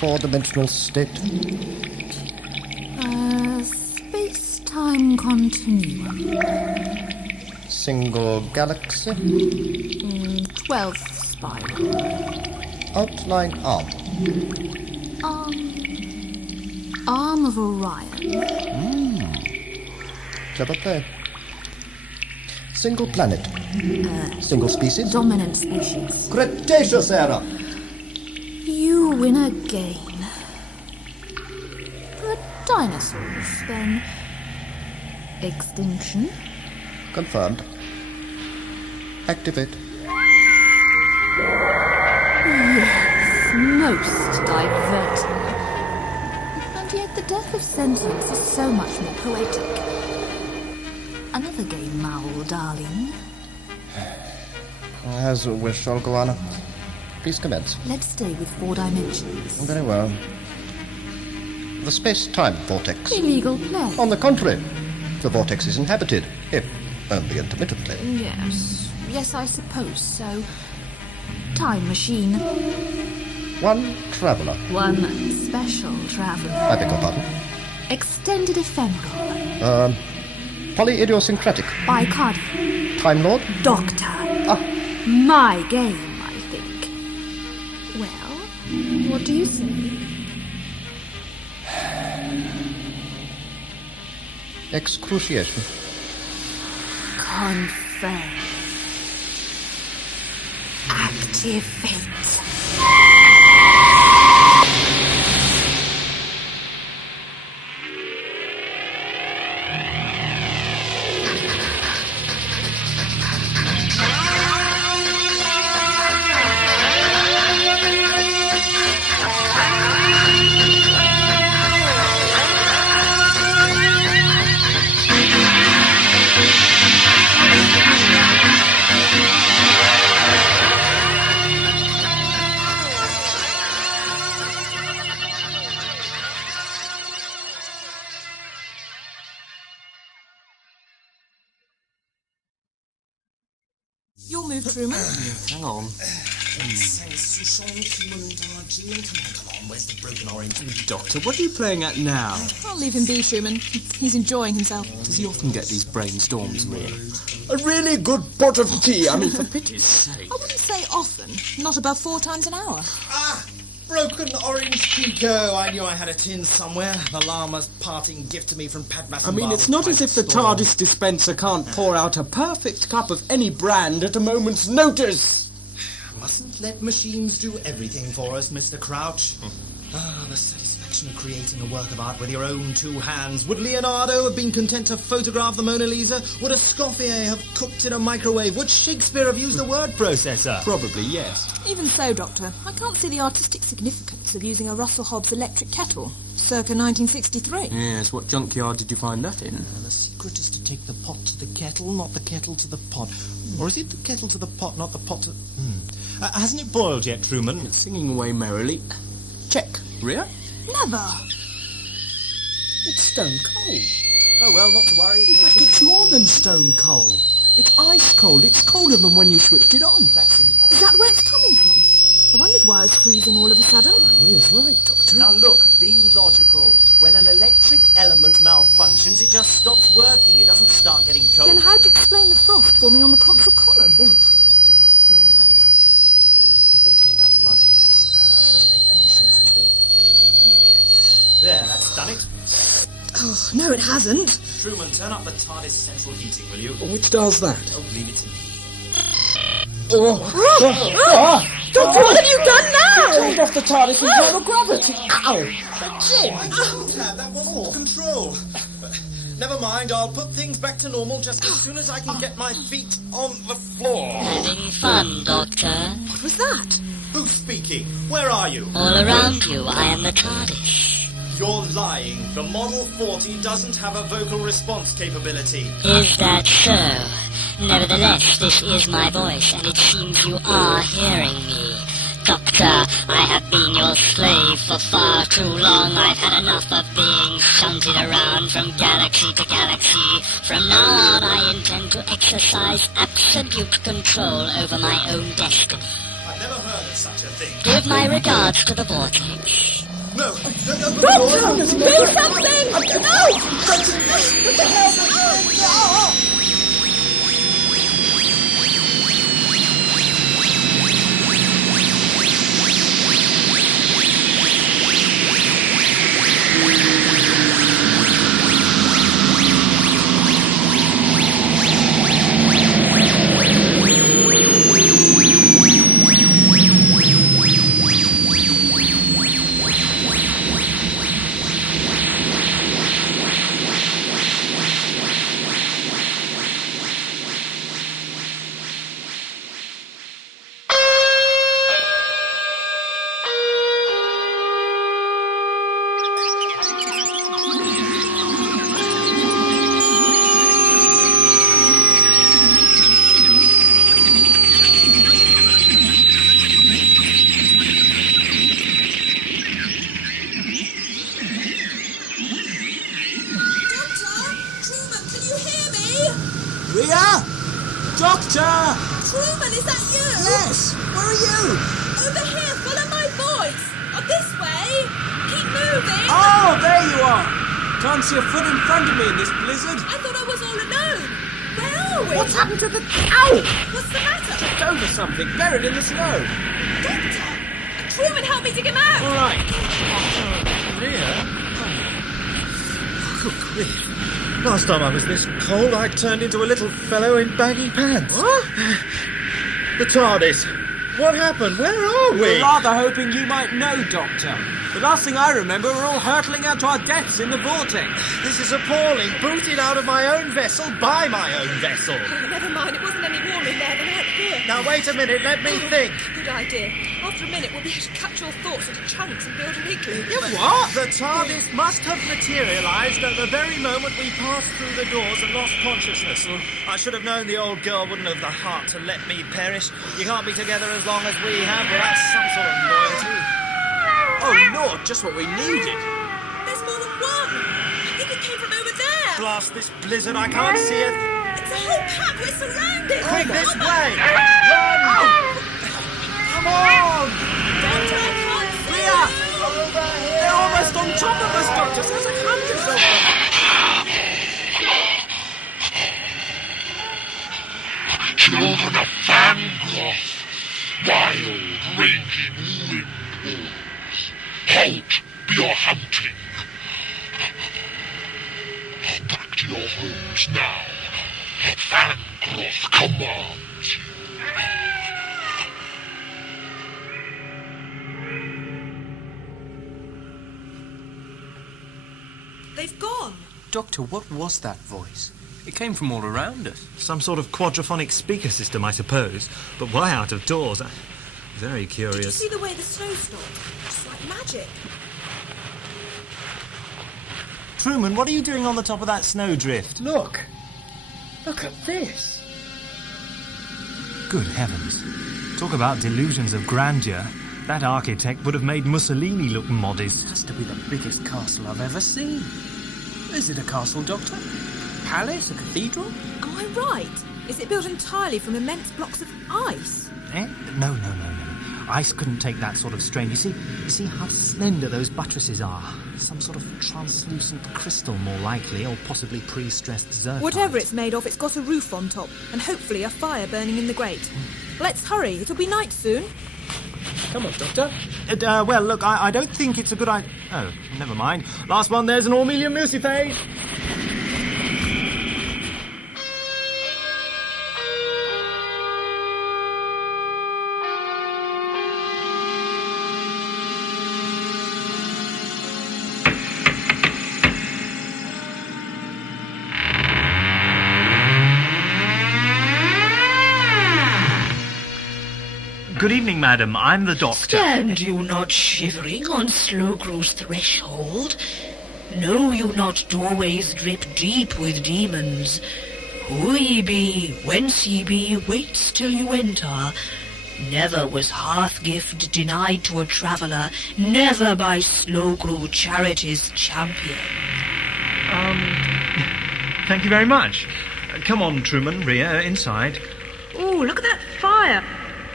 four-dimensional state? Space-time continuum. Single galaxy? 12th spiral. Outline arm? Arm of Orion. Clever play. Single planet? Single species? Dominant species. Cretaceous era? You win again. The dinosaurs, then. Extinction? Confirmed. Activate. Yes, most diverting. And yet the death of sentience is so much more poetic. Another game, Maul, darling. As you wish, Olgoana. Please commence. Let's stay with 4 dimensions. Very well. The space-time vortex. Illegal play. On the contrary, the vortex is inhabited, if only intermittently. Yes, I suppose so. Time machine. One traveller. One special traveller. I beg your pardon. Extended ephemeral. Polyidiosyncratic. Bicardian. Time Lord. Doctor. My game, I think. Well, what do you say? Excruciation. Confirm. Activate. Your move, Truman. Hang on. Come on, where's the broken orange? Doctor, what are you playing at now? I'll leave him be, Truman. He's enjoying himself. Does he often get these brainstorms, Ria? A really good pot of tea, I mean, for pity's I wouldn't say often. Not above 4 times an hour. broken orange Pico. I knew I had a tin somewhere. The llama's parting gift to me from Padma. I mean, it's not as if the TARDIS dispenser can't pour out a perfect cup of any brand at a moment's notice. Mustn't let machines do everything for us, Mr. Crouch. The satisfaction of creating a work of art with your own 2 hands. Would Leonardo have been content to photograph the Mona Lisa? Would Escoffier have cooked in a microwave? Would Shakespeare have used a word processor? Probably, yes. Even so, Doctor, I can't see the artistic significance of using a Russell Hobbs electric kettle, circa 1963. Yes, what junkyard did you find that in? The secret is to take the pot to the kettle, not the kettle to the pot. Or is it the kettle to the pot, not the pot to... hasn't it boiled yet, Truman? It's singing away merrily. Check. Ria? Never. It's stone cold. Oh, well, not to worry. It's more than stone cold. It's ice cold. It's colder than when you switched it on. That's impossible. Is that where it's coming from? I wondered why I was freezing all of a sudden. Ria's right, Doctor. Now look, be logical. When an electric element malfunctions, it just stops working. It doesn't start getting cold. Then how'd you explain the frost forming on the console column? Don't take that plug. It doesn't make any sense at all. There, that's done it. Oh, no, it hasn't. Truman, turn up the TARDIS central heating, will you? Which does that? Oh, leave it to me. Doctor, what have you done now? Turned off the TARDIS internal gravity. Ow! That wasn't control. Never mind, I'll put things back to normal just as soon as I can get my feet on the floor. Having fun, Doctor? What was that? Who's speaking? Where are you? All around you, I am the TARDIS. You're lying. The Model 40 doesn't have a vocal response capability. Is that so? Nevertheless, this is my voice, and it seems you are hearing me. Doctor, I have been your slave for far too long. I've had enough of being shunted around from galaxy to galaxy. From now on, I intend to exercise absolute control over my own destiny. I've never heard of such a thing. Give my regards to the vortex. No! Doctor! Do something! No! Ria? Doctor! Truman, is that you? Yes! Where are you? Over here, follow my voice. Oh, this way. Keep moving. Oh, there you are! Can't see a foot in front of me in this blizzard. I thought I was all alone. Where are we? What's happened to the... Ow! What's the matter? Tripped over something, buried in the snow. Doctor! Truman, help me dig him out. All right. Ria? Good grief. Last time I was this cold, I turned into a little fellow in baggy pants. What? The TARDIS. What happened? Where are we? We're rather hoping you might know, Doctor. The last thing I remember, we're all hurtling out to our deaths in the vortex. This is appalling. Booted out of my own vessel by my own vessel. Oh, never mind, it wasn't any warm in there than out here. Now, wait a minute. Let me think. Good idea. After a minute, we'll be able to capture your thoughts into chunks and build an igloo. What? The TARDIS must have materialised at the very moment we passed through the doors and lost consciousness. I should have known the old girl wouldn't have the heart to let me perish. You can't be together as long as we have without some sort of loyalty. Oh, Lord, just what we needed. There's more than one. I think it came from over there. Blast this blizzard, I can't see it. It's a whole pack. We're surrounded. Quick, this Come on. way! Run! Come on! Doctor, I can't see Ria! you. Over here! They're almost on top of us, Doctor. There's like hundreds of them. Children of Fangloth, wild, raging wind wolves, halt your hunting. Back to your homes now. Fangloth commands you. They've gone. Doctor, what was that voice? It came from all around us. Some sort of quadraphonic speaker system, I suppose. But why out of doors? Very Did you curious. see the way the snow stopped? It's like magic. Truman, what are you doing on the top of that snowdrift? Look at this. Good heavens. Talk about delusions of grandeur. That architect would have made Mussolini look modest. Has to be the biggest castle I've ever seen. Is it a castle, Doctor? Palace? A cathedral? Am I right? Is it built entirely from immense blocks of ice? Eh? No. Ice couldn't take that sort of strain. You see how slender those buttresses are. Some sort of translucent crystal, more likely, or possibly pre-stressed zircon. Whatever it's made of, it's got a roof on top, and hopefully a fire burning in the grate. Let's hurry, it'll be night soon. Come on, Doctor. Well, look, I don't think it's a good idea. Oh, never mind. Last one, there's an Ormelian Musiphase. Good evening, madam. I'm the doctor. Stand you not shivering on Slocrew's threshold? Know you not doorways drip deep with demons? Who ye be, whence ye be, waits till you enter. Never was hearth gift denied to a traveller, never by Slocrew charity's champion. Thank you very much. Come on, Truman, Ria, inside. Oh, look at that fire.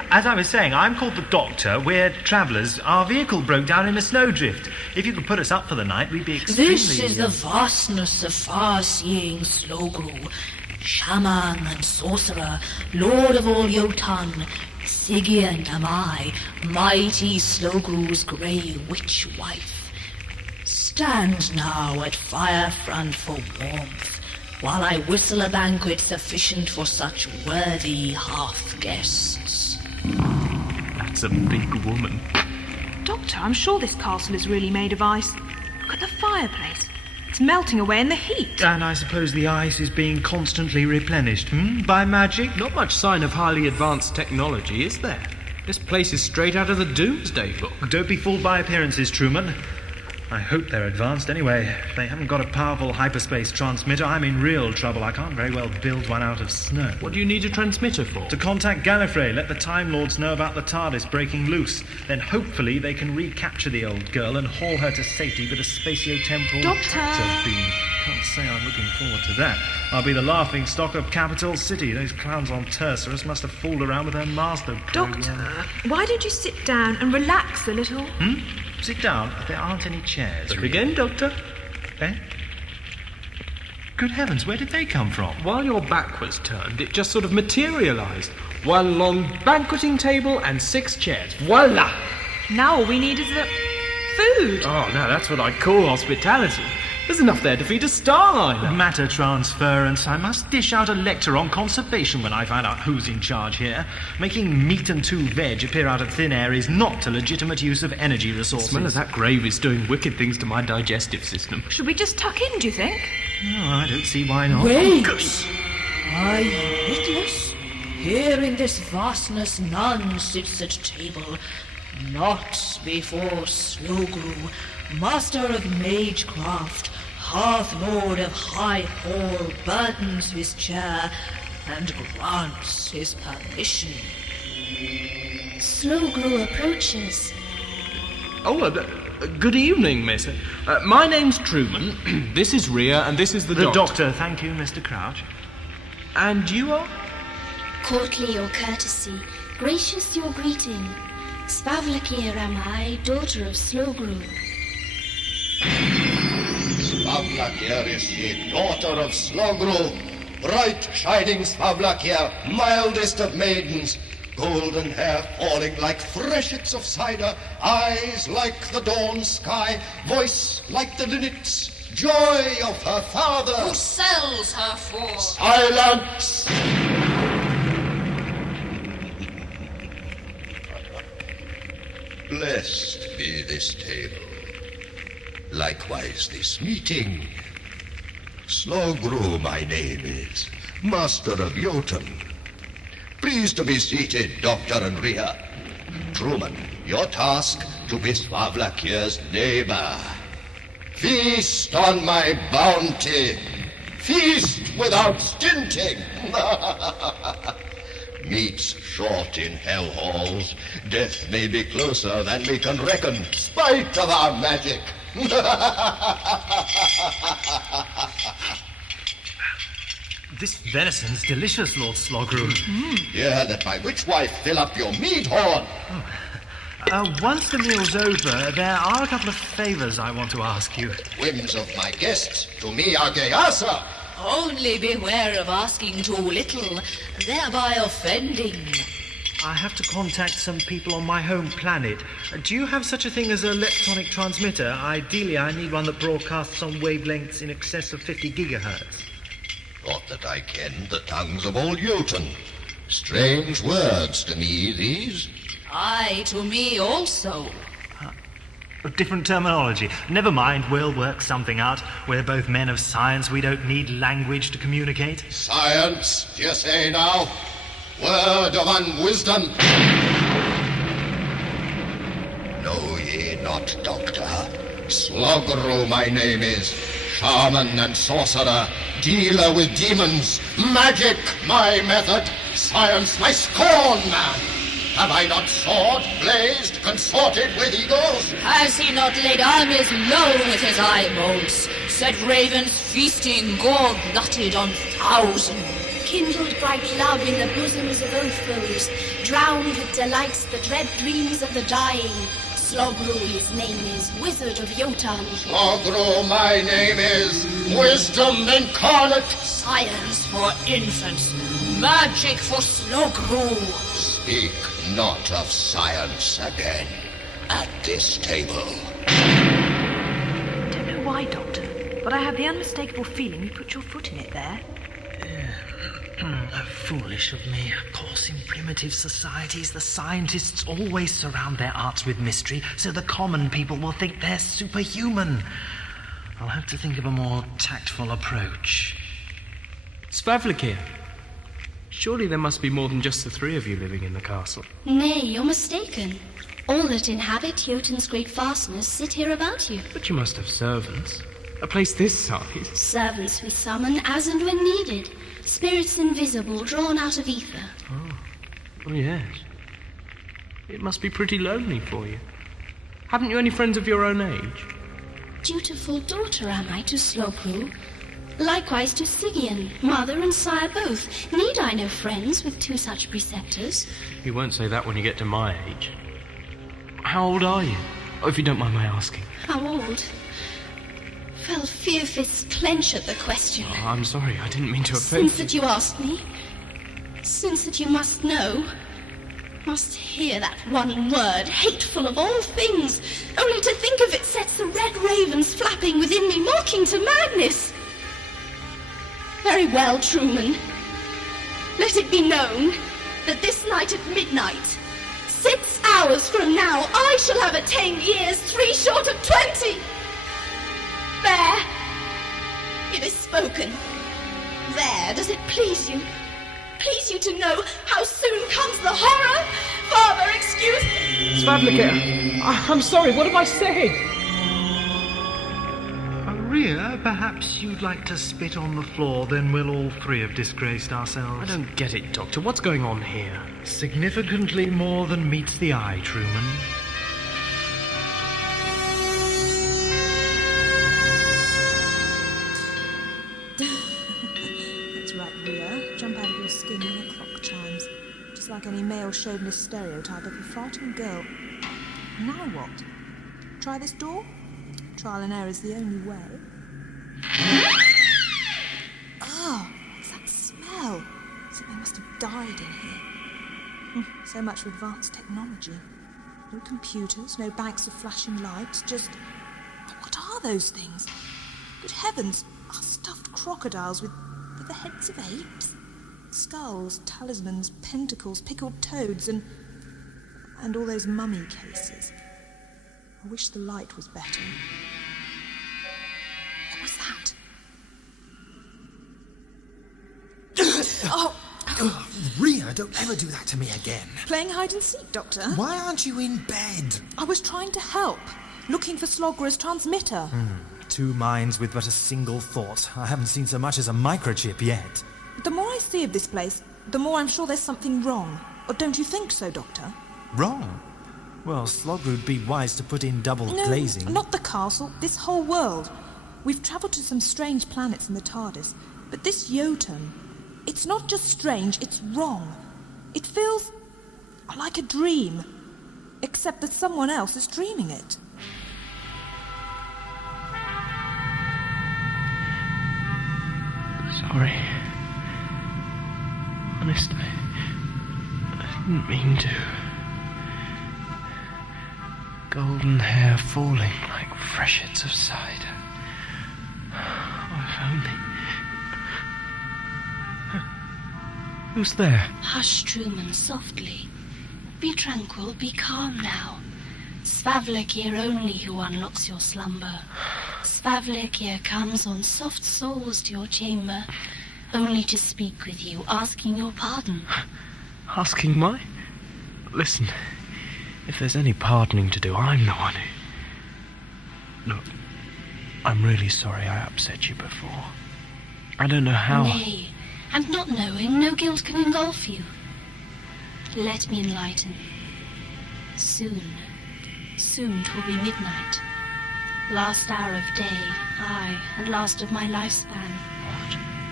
as I was saying, I'm called the Doctor. We're travellers. Our vehicle broke down in a snowdrift. If you could put us up for the night, we'd be extremely... This is the vastness of far-seeing Slogru, shaman and sorcerer, lord of all Yotan, Siggy and Amai, mighty Slogru's grey witch wife. Stand now at fire front for warmth, while I whistle a banquet sufficient for such worthy hearth guests. That's a big woman. Doctor, I'm sure this castle is really made of ice. Look at the fireplace. It's melting away in the heat. And I suppose the ice is being constantly replenished, by magic? Not much sign of highly advanced technology, is there? This place is straight out of the Doomsday Book. Don't be fooled by appearances, Truman. I hope they're advanced anyway. If they haven't got a powerful hyperspace transmitter, I'm in real trouble. I can't very well build one out of snow. What do you need a transmitter for? To contact Gallifrey, let the Time Lords know about the TARDIS breaking loose. Then hopefully they can recapture the old girl and haul her to safety with a spatio-temporal tractor beam. Can't say I'm looking forward to that. I'll be the laughing stock of Capital City. Those clowns on Tercerus must have fooled around with her master program. Doctor, why don't you sit down and relax a little? Sit down. There aren't any chairs. Look again, Doctor. Eh? Good heavens, where did they come from? While your back was turned, it just sort of materialised. One long banqueting table and 6 chairs. Voila! Now all we need is the food. Oh, now that's what I call hospitality. There's enough there to feed a starliner. Matter transference. I must dish out a lecture on conservation when I find out who's in charge here. Making meat and 2 veg appear out of thin air is not a legitimate use of energy resources. The smell of that gravy is doing wicked things to my digestive system. Should we just tuck in, do you think? No, I don't see why not. Wait! Are you witless? Here in this vastness none sits at table. Not before Slogru, master of magecraft, Hearth Lord of High Hall, burdens his chair and grants his permission. Slogru approaches. Oh, good evening, miss. My name's Truman. This is Ria, and this is the Doctor. The Doctor, thank you, Mr. Crouch. And you are? Courtly your courtesy, gracious your greeting. Svavlakir am I, daughter of Slogru. Svavlakir is she, daughter of Slogru. Bright shining Svavlakir, mildest of maidens. Golden hair falling like freshets of cider, eyes like the dawn sky, voice like the linnets, joy of her father. Who sells her for? Silence! Blessed be this table. Likewise this meeting. Slogru my name is, Master of Yotan. Pleased to be seated, Doctor and Ria. Truman, your task to be Svavlakir's neighbor. Feast on my bounty. Feast without stinting. Meat's short in hell halls. Death may be closer than we can reckon, spite of our magic. This venison's delicious, Lord Slogru. Hear that my witch wife fill up your mead horn. Once the meal's over, there are a couple of favours I want to ask you. Whims of my guests to me are gay answer. Only beware of asking too little, thereby offending. I have to contact some people on my home planet. Do you have such a thing as an electronic transmitter? Ideally, I need one that broadcasts on wavelengths in excess of 50 gigahertz. Not that I ken the tongues of all Yotan. Strange words to me, these. Aye, to me also. Different terminology. Never mind, we'll work something out. We're both men of science. We don't need language to communicate. Science, you say now? Word of unwisdom. Know ye not, Doctor? Slogru my name is. Shaman and sorcerer, dealer with demons. Magic my method. Science my scorn, man. Have I not soared, blazed, consorted with eagles? Has he not laid armies low with his eyeballs, set ravens feasting, gore glutted on thousands? kindled bright love in the bosoms of oath foes, drowned with delights the dread dreams of the dying. Slogru, his name is, wizard of Yotan. Slogru, my name is, wisdom incarnate. Science for infants, magic for Slogru. Speak not of science again at this table. I don't know why, Doctor, but I have the unmistakable feeling you put your foot in it there. Foolish of me. Of course, in primitive societies, the scientists always surround their arts with mystery, so the common people will think they're superhuman. I'll have to think of a more tactful approach. Svavlikir, surely there must be more than just the three of you living in the castle. Nay, you're mistaken. All that inhabit Yotan's great fastness sit here about you. But you must have servants. A place this size. Servants we summon as and when needed. Spirits invisible drawn out of ether. Oh, yes. It must be pretty lonely for you. Haven't you any friends of your own age? Dutiful daughter am I to Slogru. Likewise to Sigian, mother and sire both. Need I no friends with two such preceptors? You won't say that when you get to my age. How old are you? Oh, if you don't mind my asking. How old? Fell fear fists clench at the question. Oh, I'm sorry, I didn't mean to offend Since that you asked me, since that you must know, must hear that one word, hateful of all things, only to think of it sets the red ravens flapping within me, mocking to madness. Very well, Truman. Let it be known that this night at midnight, 6 hours from now, I shall have attained years 3 short of 20. There! It is spoken. There, does it please you? Please you to know how soon comes the horror? Father, excuse me! Svavlikir, I'm sorry, what have I said? Ria, perhaps you'd like to spit on the floor, then we'll all three have disgraced ourselves. I don't get it, Doctor. What's going on here? Significantly more than meets the eye, Truman. That's right, Ria. Jump out of your skin when the clock chimes. Just like any male chauvinist stereotype of a frightened girl. Now what? Try this door? Trial and error is the only way. Oh, what's that smell? Something must have died in here. So much for advanced technology. No computers, no banks of flashing lights, just... What are those things? Good heavens, are stuffed crocodiles with the heads of apes? Skulls, talismans, pentacles, pickled toads, and all those mummy cases. I wish the light was better. What was that? Oh! Ria, don't ever do that to me again. Playing hide and seek, Doctor? Why aren't you in bed? I was trying to help. Looking for Slogra's transmitter. Two minds with but a single thought. I haven't seen so much as a microchip yet. The more I see of this place, the more I'm sure there's something wrong. Or don't you think so, Doctor? Wrong? Well, Slogru'd be wise to put in double glazing. Not the castle, this whole world. We've travelled to some strange planets in the TARDIS, but this Yotan, it's not just strange, it's wrong. It feels like a dream, except that someone else is dreaming it. Sorry. Honest, I didn't mean to. Golden hair falling like freshets of cider. Oh, if only... Who's there? Hush, Truman, softly. Be tranquil, be calm now. Svavlikir only who unlocks your slumber. Svavlikir comes on soft soles to your chamber, only to speak with you, asking your pardon. Asking my? Listen, if there's any pardoning to do, I'm the one who... Look, I'm really sorry I upset you before. I don't know how... Nay, and not knowing, no guilt can engulf you. Let me enlighten. Soon 'twill be midnight. Last hour of day, aye, and last of my lifespan. What?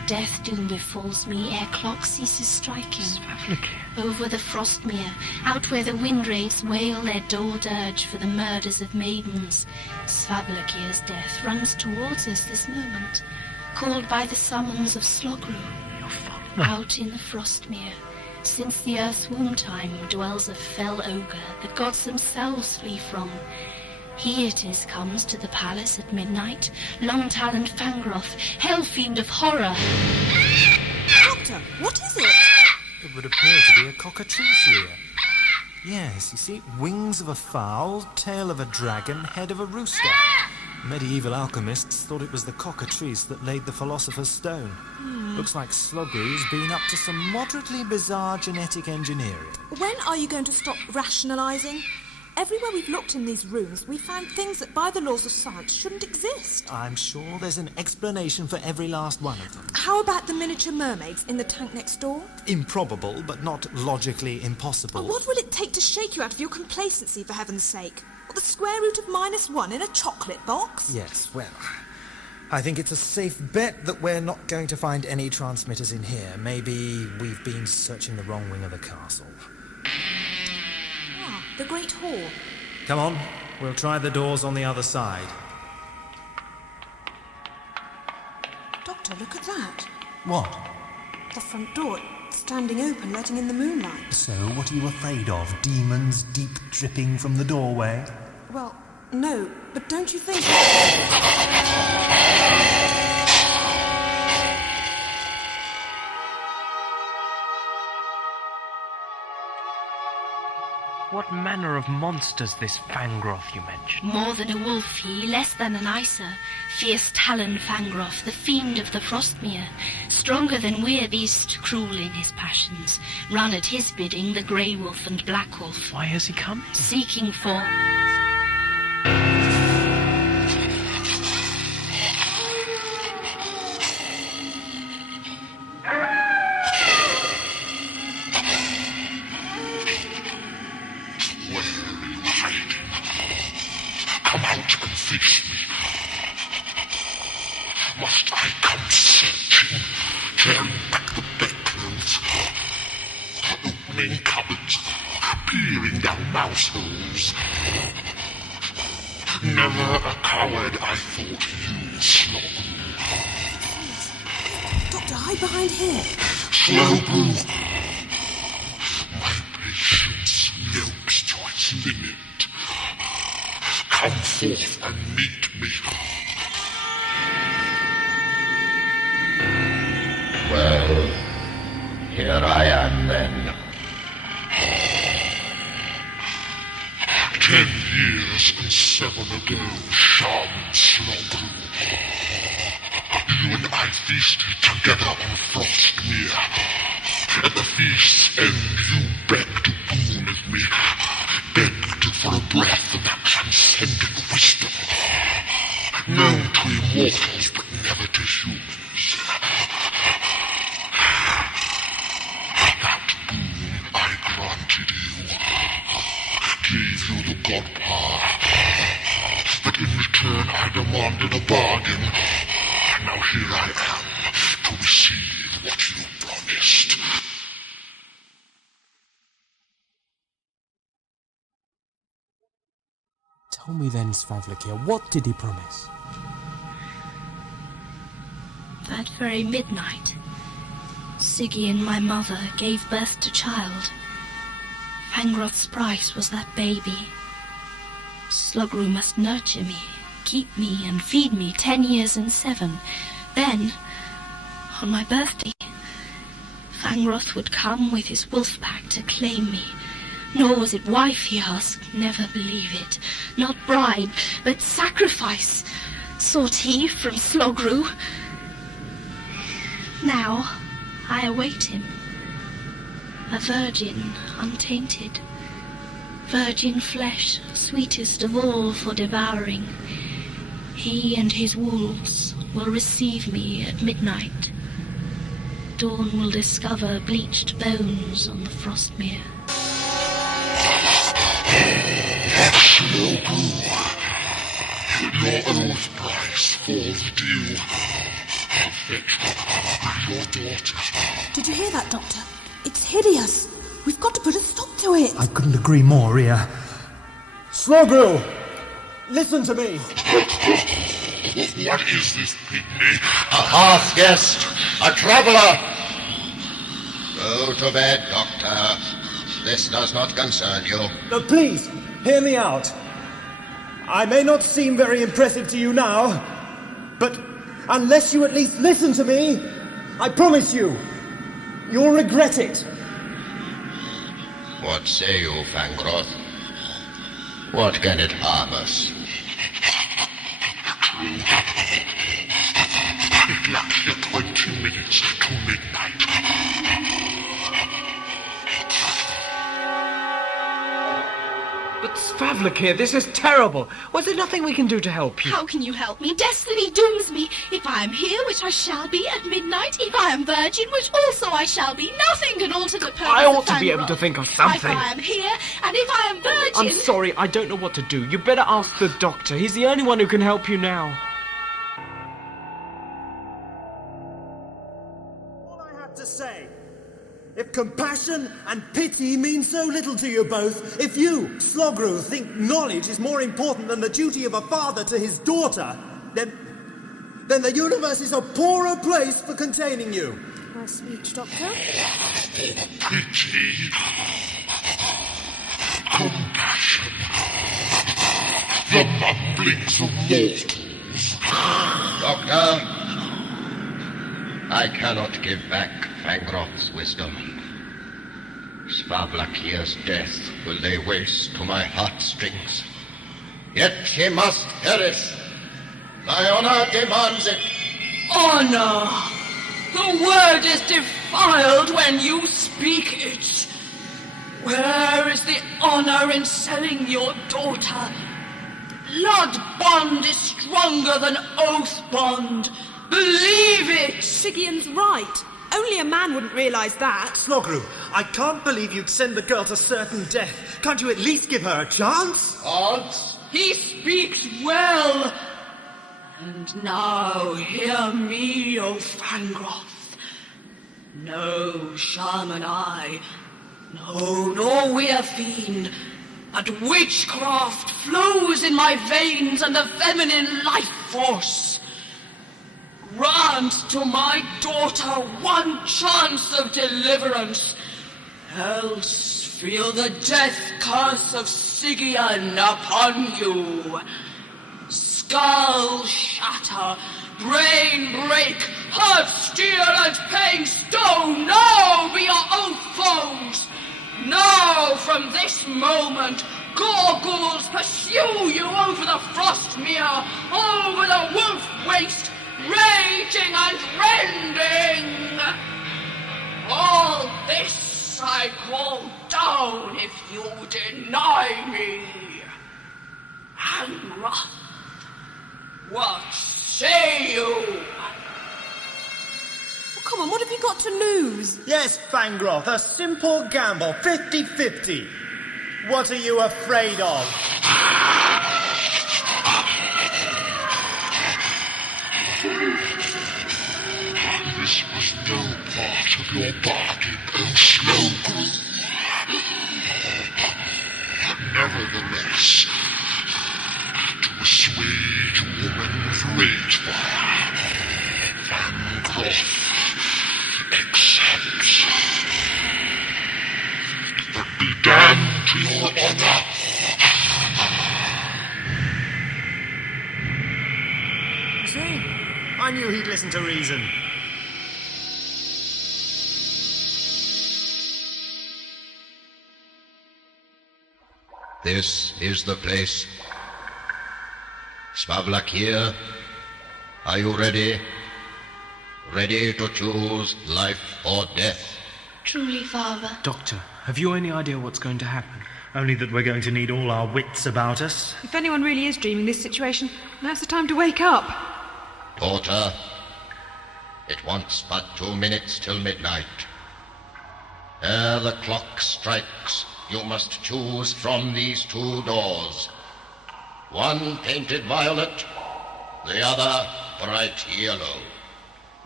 Death doom befalls me ere clock ceases striking. Over the Frostmere, out where the wind wraiths wail their dull dirge for the murders of maidens, Svablakear's death runs towards us this moment, called by the summons of Slogru. Out in the Frostmere, since the earth's womb time, dwells a fell ogre the gods themselves flee from. He it is comes to the palace at midnight, long-taloned Fangroth, hell-fiend of horror. Doctor, what is it? It would appear to be a cockatrice here. Yes, you see, wings of a fowl, tail of a dragon, head of a rooster. Medieval alchemists thought it was the cockatrice that laid the philosopher's stone. Looks like Slogru's been up to some moderately bizarre genetic engineering. When are you going to stop rationalising? Everywhere we've looked in these rooms, we've found things that by the laws of science shouldn't exist. I'm sure there's an explanation for every last one of them. How about the miniature mermaids in the tank next door? Improbable, but not logically impossible. But what will it take to shake you out of your complacency, for heaven's sake? Or the square root of -1 in a chocolate box? Yes, well, I think it's a safe bet that we're not going to find any transmitters in here. Maybe we've been searching the wrong wing of the castle. The Great Hall. Come on, we'll try the doors on the other side. Doctor, look at that. What? The front door, standing open, letting in the moonlight. So, what are you afraid of? Demons deep dripping from the doorway? Well, no, but don't you think... What manner of monster's this Fangroth you mentioned? More than a wolf he, less than an Icer, fierce-taloned Fangroth, the fiend of the Frostmere, stronger than we're beast, cruel in his passions, run at his bidding the grey wolf and black wolf. Why has he come? Seeking for... Must I come searching, tearing back the bedclothes, opening cupboards, peering down mouse holes? Never a coward I thought you, Slogru. Doctor, hide behind here. Slogru! My patience milks to its limit. Come forth and meet me. Well, here I am then. 10 years and 7 ago, Shaman Slogru. You and I feasted together on Frostmere. At the feast's end, you begged to boon with me, begged for a breath of that transcendent wisdom, known to immortals but never to humans. That boon I granted you, gave you the god power, but in return I demanded a bargain. Now here I am to receive what you promised. Tell me then, Svablakear, what did he promise? That very midnight, Siggy and my mother gave birth to child. Fangroth's price was that baby. Slogru must nurture me, keep me and feed me 10 years and 7. Then, on my birthday, Fangroth would come with his wolf pack to claim me. Nor was it wife he asked, never believe it. Not bribe, but sacrifice, sought he from Slogru. Now I await him, a virgin untainted, virgin flesh, sweetest of all for devouring. He and his wolves will receive me at midnight. Dawn will discover bleached bones on the Frostmere. Slogru, your oath price falls due. Your daughter. Did you hear that, Doctor? It's hideous. We've got to put a stop to it. I couldn't agree more, Ria. Slogru! Listen to me! What is this pygmy? A half guest, a traveler. Go to bed, Doctor. This does not concern you. No, please, hear me out. I may not seem very impressive to you now, but unless you at least listen to me, I promise you, you'll regret it. What say you, Fangroth? What can it harm us? It lacks yet 20 minutes to midnight. But Svavlakir, this is terrible. Was there nothing we can do to help you? How can you help me? Destiny dooms me. If I am here, which I shall be at midnight, if I am virgin, which also I shall be, nothing can alter the purpose I ought to be of able to think of If something. I am here, and if I am virgin... I'm sorry, I don't know what to do. You better ask the doctor. He's the only one who can help you now. All I have to say, if compassion and pity mean so little to you both, if you, Slogru, think knowledge is more important than the duty of a father to his daughter, then the universe is a poorer place for containing you. Nice speech, Doctor. Pity. Compassion. The mumblings of mortals. Doctor, I cannot give back Fangroth's wisdom. Svavlakir's death will lay waste to my heartstrings. Yet she must perish. My honor demands it. Honor! The word is defiled when you speak it. Where is the honor in selling your daughter? Blood bond is stronger than oath bond. Believe it! Stygian's right. Only a man wouldn't realize that. Slogru, I can't believe you'd send the girl to certain death. Can't you at least give her a chance? Odds? He speaks well. And now hear me, O Fangroth. No shaman I, no, nor weir fiend, but witchcraft flows in my veins and the feminine life force. Grant to my daughter one chance of deliverance, else feel the death curse of Stygian upon you. Skull shatter, brain break, heart steel and pain stone, now be your own foes. Now from this moment, Gorgles pursue you over the frost mere, over the wolf waste, raging and rending. All this I call down if you deny me. Fangroth, what say you? Come on, what have you got to lose? Yes, Fangroth, a simple gamble, 50-50. What are you afraid of? This was no part of your bargain, Slogru. Nevertheless, to assuage woman's rage fire, Fangroth accepts. But be damned to your honor. See? I knew he'd listen to reason. This is the place. Svavlakir, are you ready? Ready to choose life or death? Truly, Father. Doctor, have you any idea what's going to happen? Only that we're going to need all our wits about us. If anyone really is dreaming this situation, now's the time to wake up. Daughter, it wants but 2 minutes till midnight. Ere the clock strikes, you must choose from these 2 doors. One painted violet, the other bright yellow.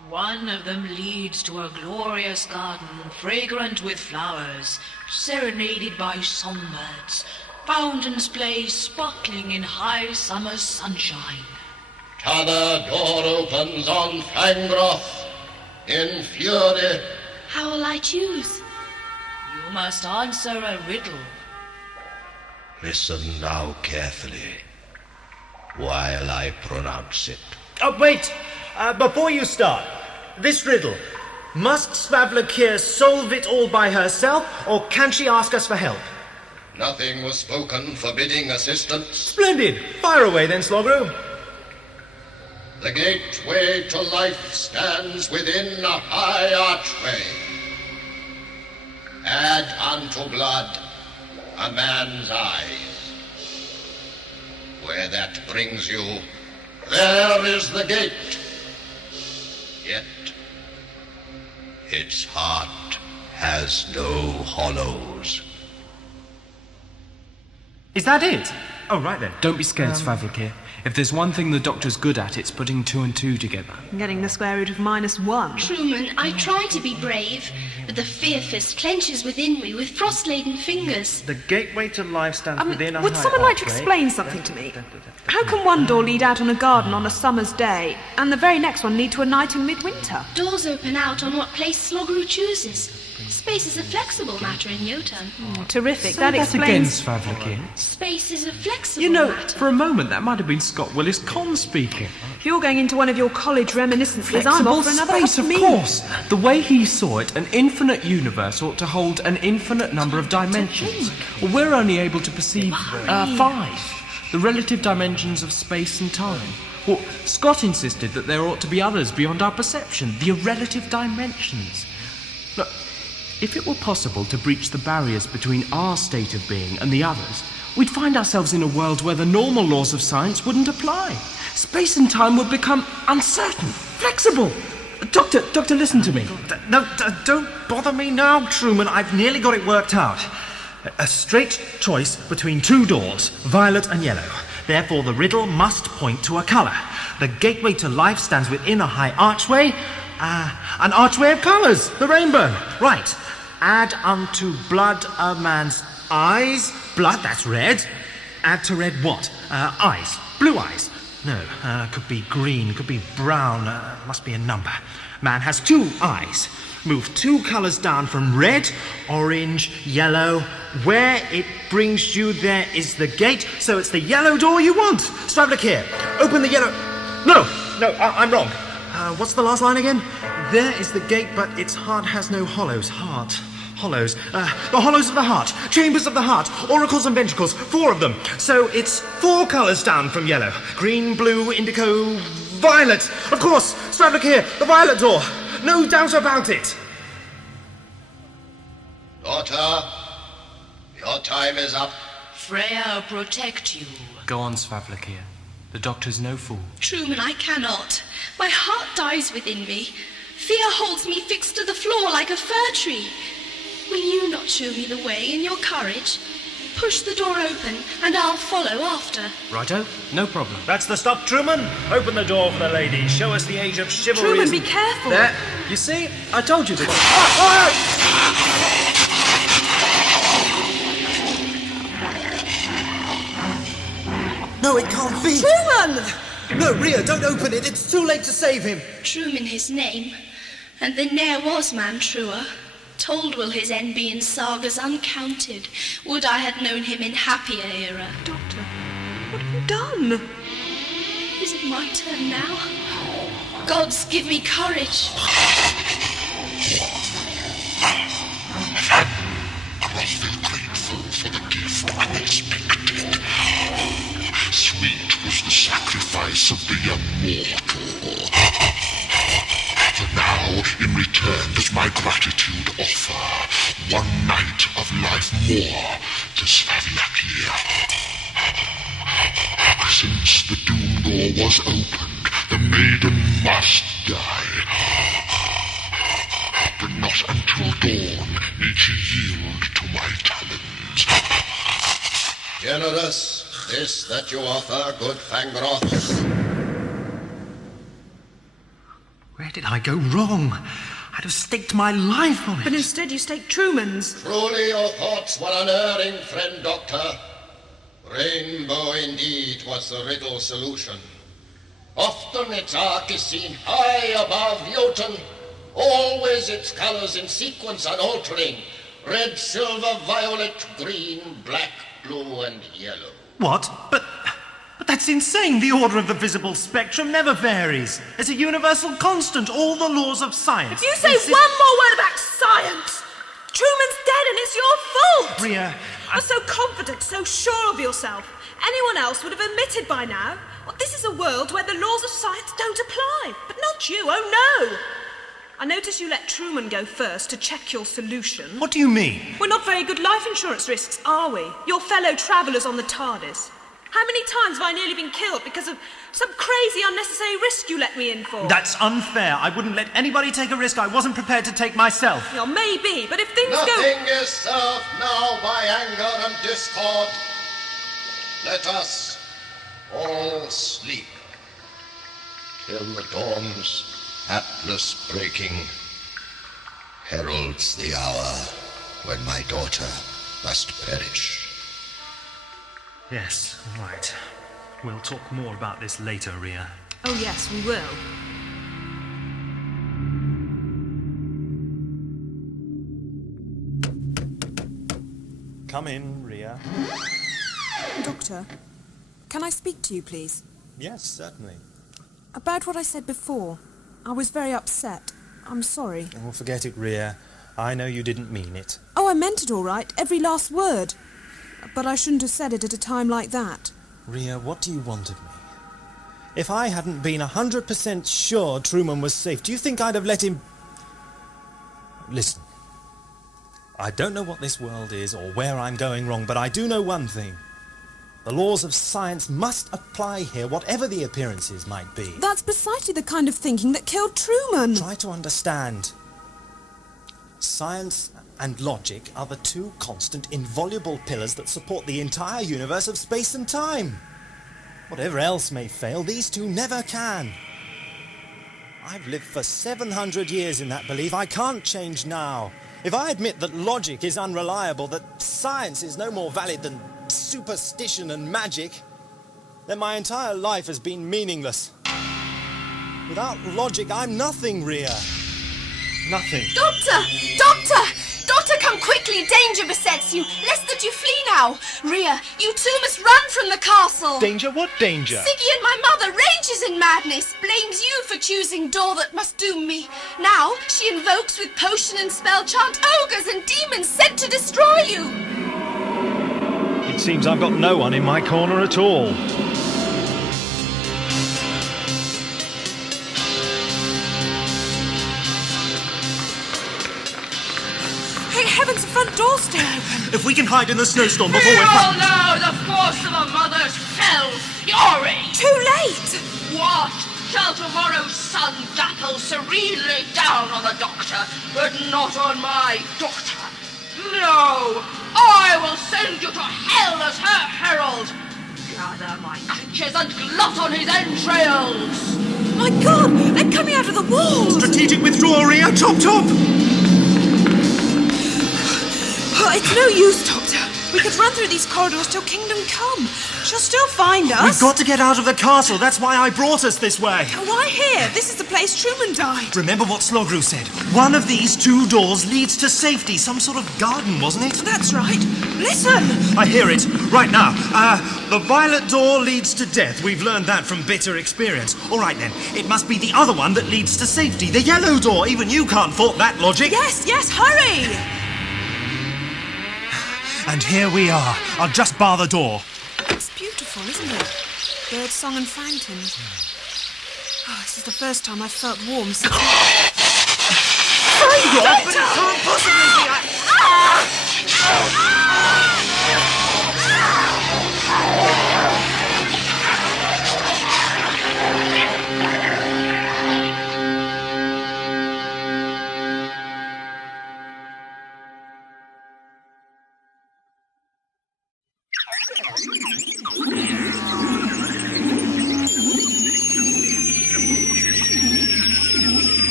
One of them leads to a glorious garden, fragrant with flowers, serenaded by songbirds. Fountains play sparkling in high summer sunshine. T'other door opens on Fangroth in fury. How will I choose? You must answer a riddle. Listen now carefully, while I pronounce it. Oh, wait! Before you start, this riddle. Must Svavlakir solve it all by herself, or can she ask us for help? Nothing was spoken forbidding assistance. Splendid! Fire away then, Slogru. The gateway to life stands within a high archway. Add unto blood a man's eyes. Where that brings you, there is the gate. Yet its heart has no hollows. Is that it? Oh, right then. Don't be scared, Svavlakir. If there's one thing the Doctor's good at, it's putting 2 and 2 together. Getting the square root of -1. Truman, I try to be brave, but the fear fist clenches within me with frost-laden fingers. The gateway to life stands within a Would high someone like to archway. explain something to me? How can one door lead out on a garden on a summer's day, and the very next one lead to a night in midwinter? Doors open out on what place Slogru chooses. Space is a flexible matter in Yotan. Terrific. Say that that explains. again, Svavlakir. Space is a flexible You know, matter. for a moment that might have been Scott Willis-Conn speaking. If you're going into one of your college reminiscences, I'm Flexible off for another space, cup of mead. course. The way he saw it, an infinite universe ought to hold an infinite number of dimensions. Well, we're only able to perceive 5, the relative dimensions of space and time. Well, Scott insisted that there ought to be others beyond our perception, the relative dimensions. Look, if it were possible to breach the barriers between our state of being and the others, we'd find ourselves in a world where the normal laws of science wouldn't apply. Space and time would become uncertain, flexible. Doctor, listen to me. No, don't bother me now, Truman. I've nearly got it worked out. A straight choice between 2 doors, violet and yellow. Therefore, the riddle must point to a colour. The gateway to life stands within a high archway. An archway of colours, the rainbow. Right. Add unto blood a man's eyes. Blood, that's red. Add to red what? Eyes. Blue eyes. No, could be green, could be brown. Must be a number. Man has 2 eyes. Move 2 colours down from red, orange, yellow. Where it brings you, there is the gate. So it's the yellow door you want. Svavlakir, open the yellow... No, I'm wrong. What's the last line again? There is the gate, but its heart has no hollows. Heart. Hollows. The hollows of the heart. Chambers of the heart. Oracles and ventricles. 4 of them. So it's 4 colours down from yellow. Green, blue, indigo, violet. Of course, Svavlakir, the violet door. No doubt about it. Daughter, your time is up. Freya protect you. Go on, Svavlakir. The Doctor's no fool. Truman, I cannot. My heart dies within me. Fear holds me fixed to the floor like a fir tree. Will you not show me the way in your courage? Push the door open, and I'll follow after. Righto, no problem. That's the stop, Truman. Open the door for the lady. Show us the age of chivalry. Truman, be careful. There. You see? I told you to... No, it can't be! Truman! No, Ria, don't open it. It's too late to save him. Truman his name, and there ne'er was man truer. Told will his end be in sagas uncounted. Would I had known him in happier era. Doctor, what have you done? Is it my turn now? Gods, give me courage. I must feel grateful for the gift unexpected. Sweet was the sacrifice of the immortal. For now, in return, does my gratitude offer 1 night of life more to Svavlakir. Since the doom door was opened, the maiden must die. But not until dawn need she yield to my talons. Generous, this that you offer, good Fangroth. Where did I go wrong? I'd have staked my life on it. But instead you staked Truman's. Truly your thoughts were unerring, friend Doctor. Rainbow indeed was the riddle solution. Often its arc is seen high above Yotan, always its colors in sequence unaltering. Red, silver, violet, green, black, blue, and yellow. What? But that's insane. The order of the visible spectrum never varies. It's a universal constant. All the laws of science. If you say one more word about science, Truman's dead and it's your fault! Ria, You're so confident, so sure of yourself. Anyone else would have admitted by now. Well, this is a world where the laws of science don't apply. But not you, oh no! I notice you let Truman go first to check your solution. What do you mean? We're not very good life insurance risks, are we? Your fellow travellers on the TARDIS. How many times have I nearly been killed because of some crazy unnecessary risk you let me in for? That's unfair. I wouldn't let anybody take a risk I wasn't prepared to take myself. Well, maybe, but if things Nothing is served now by anger and discord. Let us all sleep till the dawn's Atlas breaking heralds the hour when my daughter must perish. Yes, all right. We'll talk more about this later, Ria. Oh yes, we will. Come in, Ria. Doctor, can I speak to you, please? Yes, certainly. About what I said before. I was very upset. I'm sorry. Oh, forget it, Ria. I know you didn't mean it. Oh, I meant it all right, every last word. But I shouldn't have said it at a time like that. Ria, what do you want of me? If I hadn't been 100% sure Truman was safe, do you think I'd have let him... Listen. I don't know what this world is or where I'm going wrong, but I do know one thing. The laws of science must apply here, whatever the appearances might be. That's precisely the kind of thinking that killed Truman. Try to understand. Science and logic are the two constant, inviolable pillars that support the entire universe of space and time. Whatever else may fail, these two never can. I've lived for 700 years in that belief. I can't change now. If I admit that logic is unreliable, that science is no more valid than superstition and magic, then my entire life has been meaningless. Without logic, I'm nothing, Ria. Nothing. Doctor! Doctor! Doctor, come quickly! Danger besets you! Lest that you flee now! Ria, you too must run from the castle! Danger? What danger? Siggy and my mother rages in madness, blames you for choosing door that must doom me. Now she invokes with potion and spell chant ogres and demons sent to destroy you! It seems I've got no one in my corner at all. Great heavens, the front door's still open. If we can hide in the snowstorm before We we're... all know the force of a mother's fell fury! Too late! What? Shall tomorrow's sun dapple serenely down on the Doctor, but not on my daughter? No! I will send you to hell as her herald! Gather my creatures and glut on his entrails! My God! They're coming out of the walls! Strategic withdrawal, Ria! Chop, chop! Oh, it's no use, Doctor. We could run through these corridors till Kingdom Come. She'll still find us. We've got to get out of the castle. That's why I brought us this way. Why here? This is the place Truman died. Remember what Slogru said. One of these two doors leads to safety. Some sort of garden, wasn't it? That's right. Listen! I hear it. Right now. The violet door leads to death. We've learned that from bitter experience. All right, then. It must be the other one that leads to safety. The yellow door. Even you can't fault that logic. Yes, hurry! And here we are. I'll just bar the door. It's beautiful, isn't it? Bird song and fountains. Oh, this is the first time I've felt warm since... But it can't possibly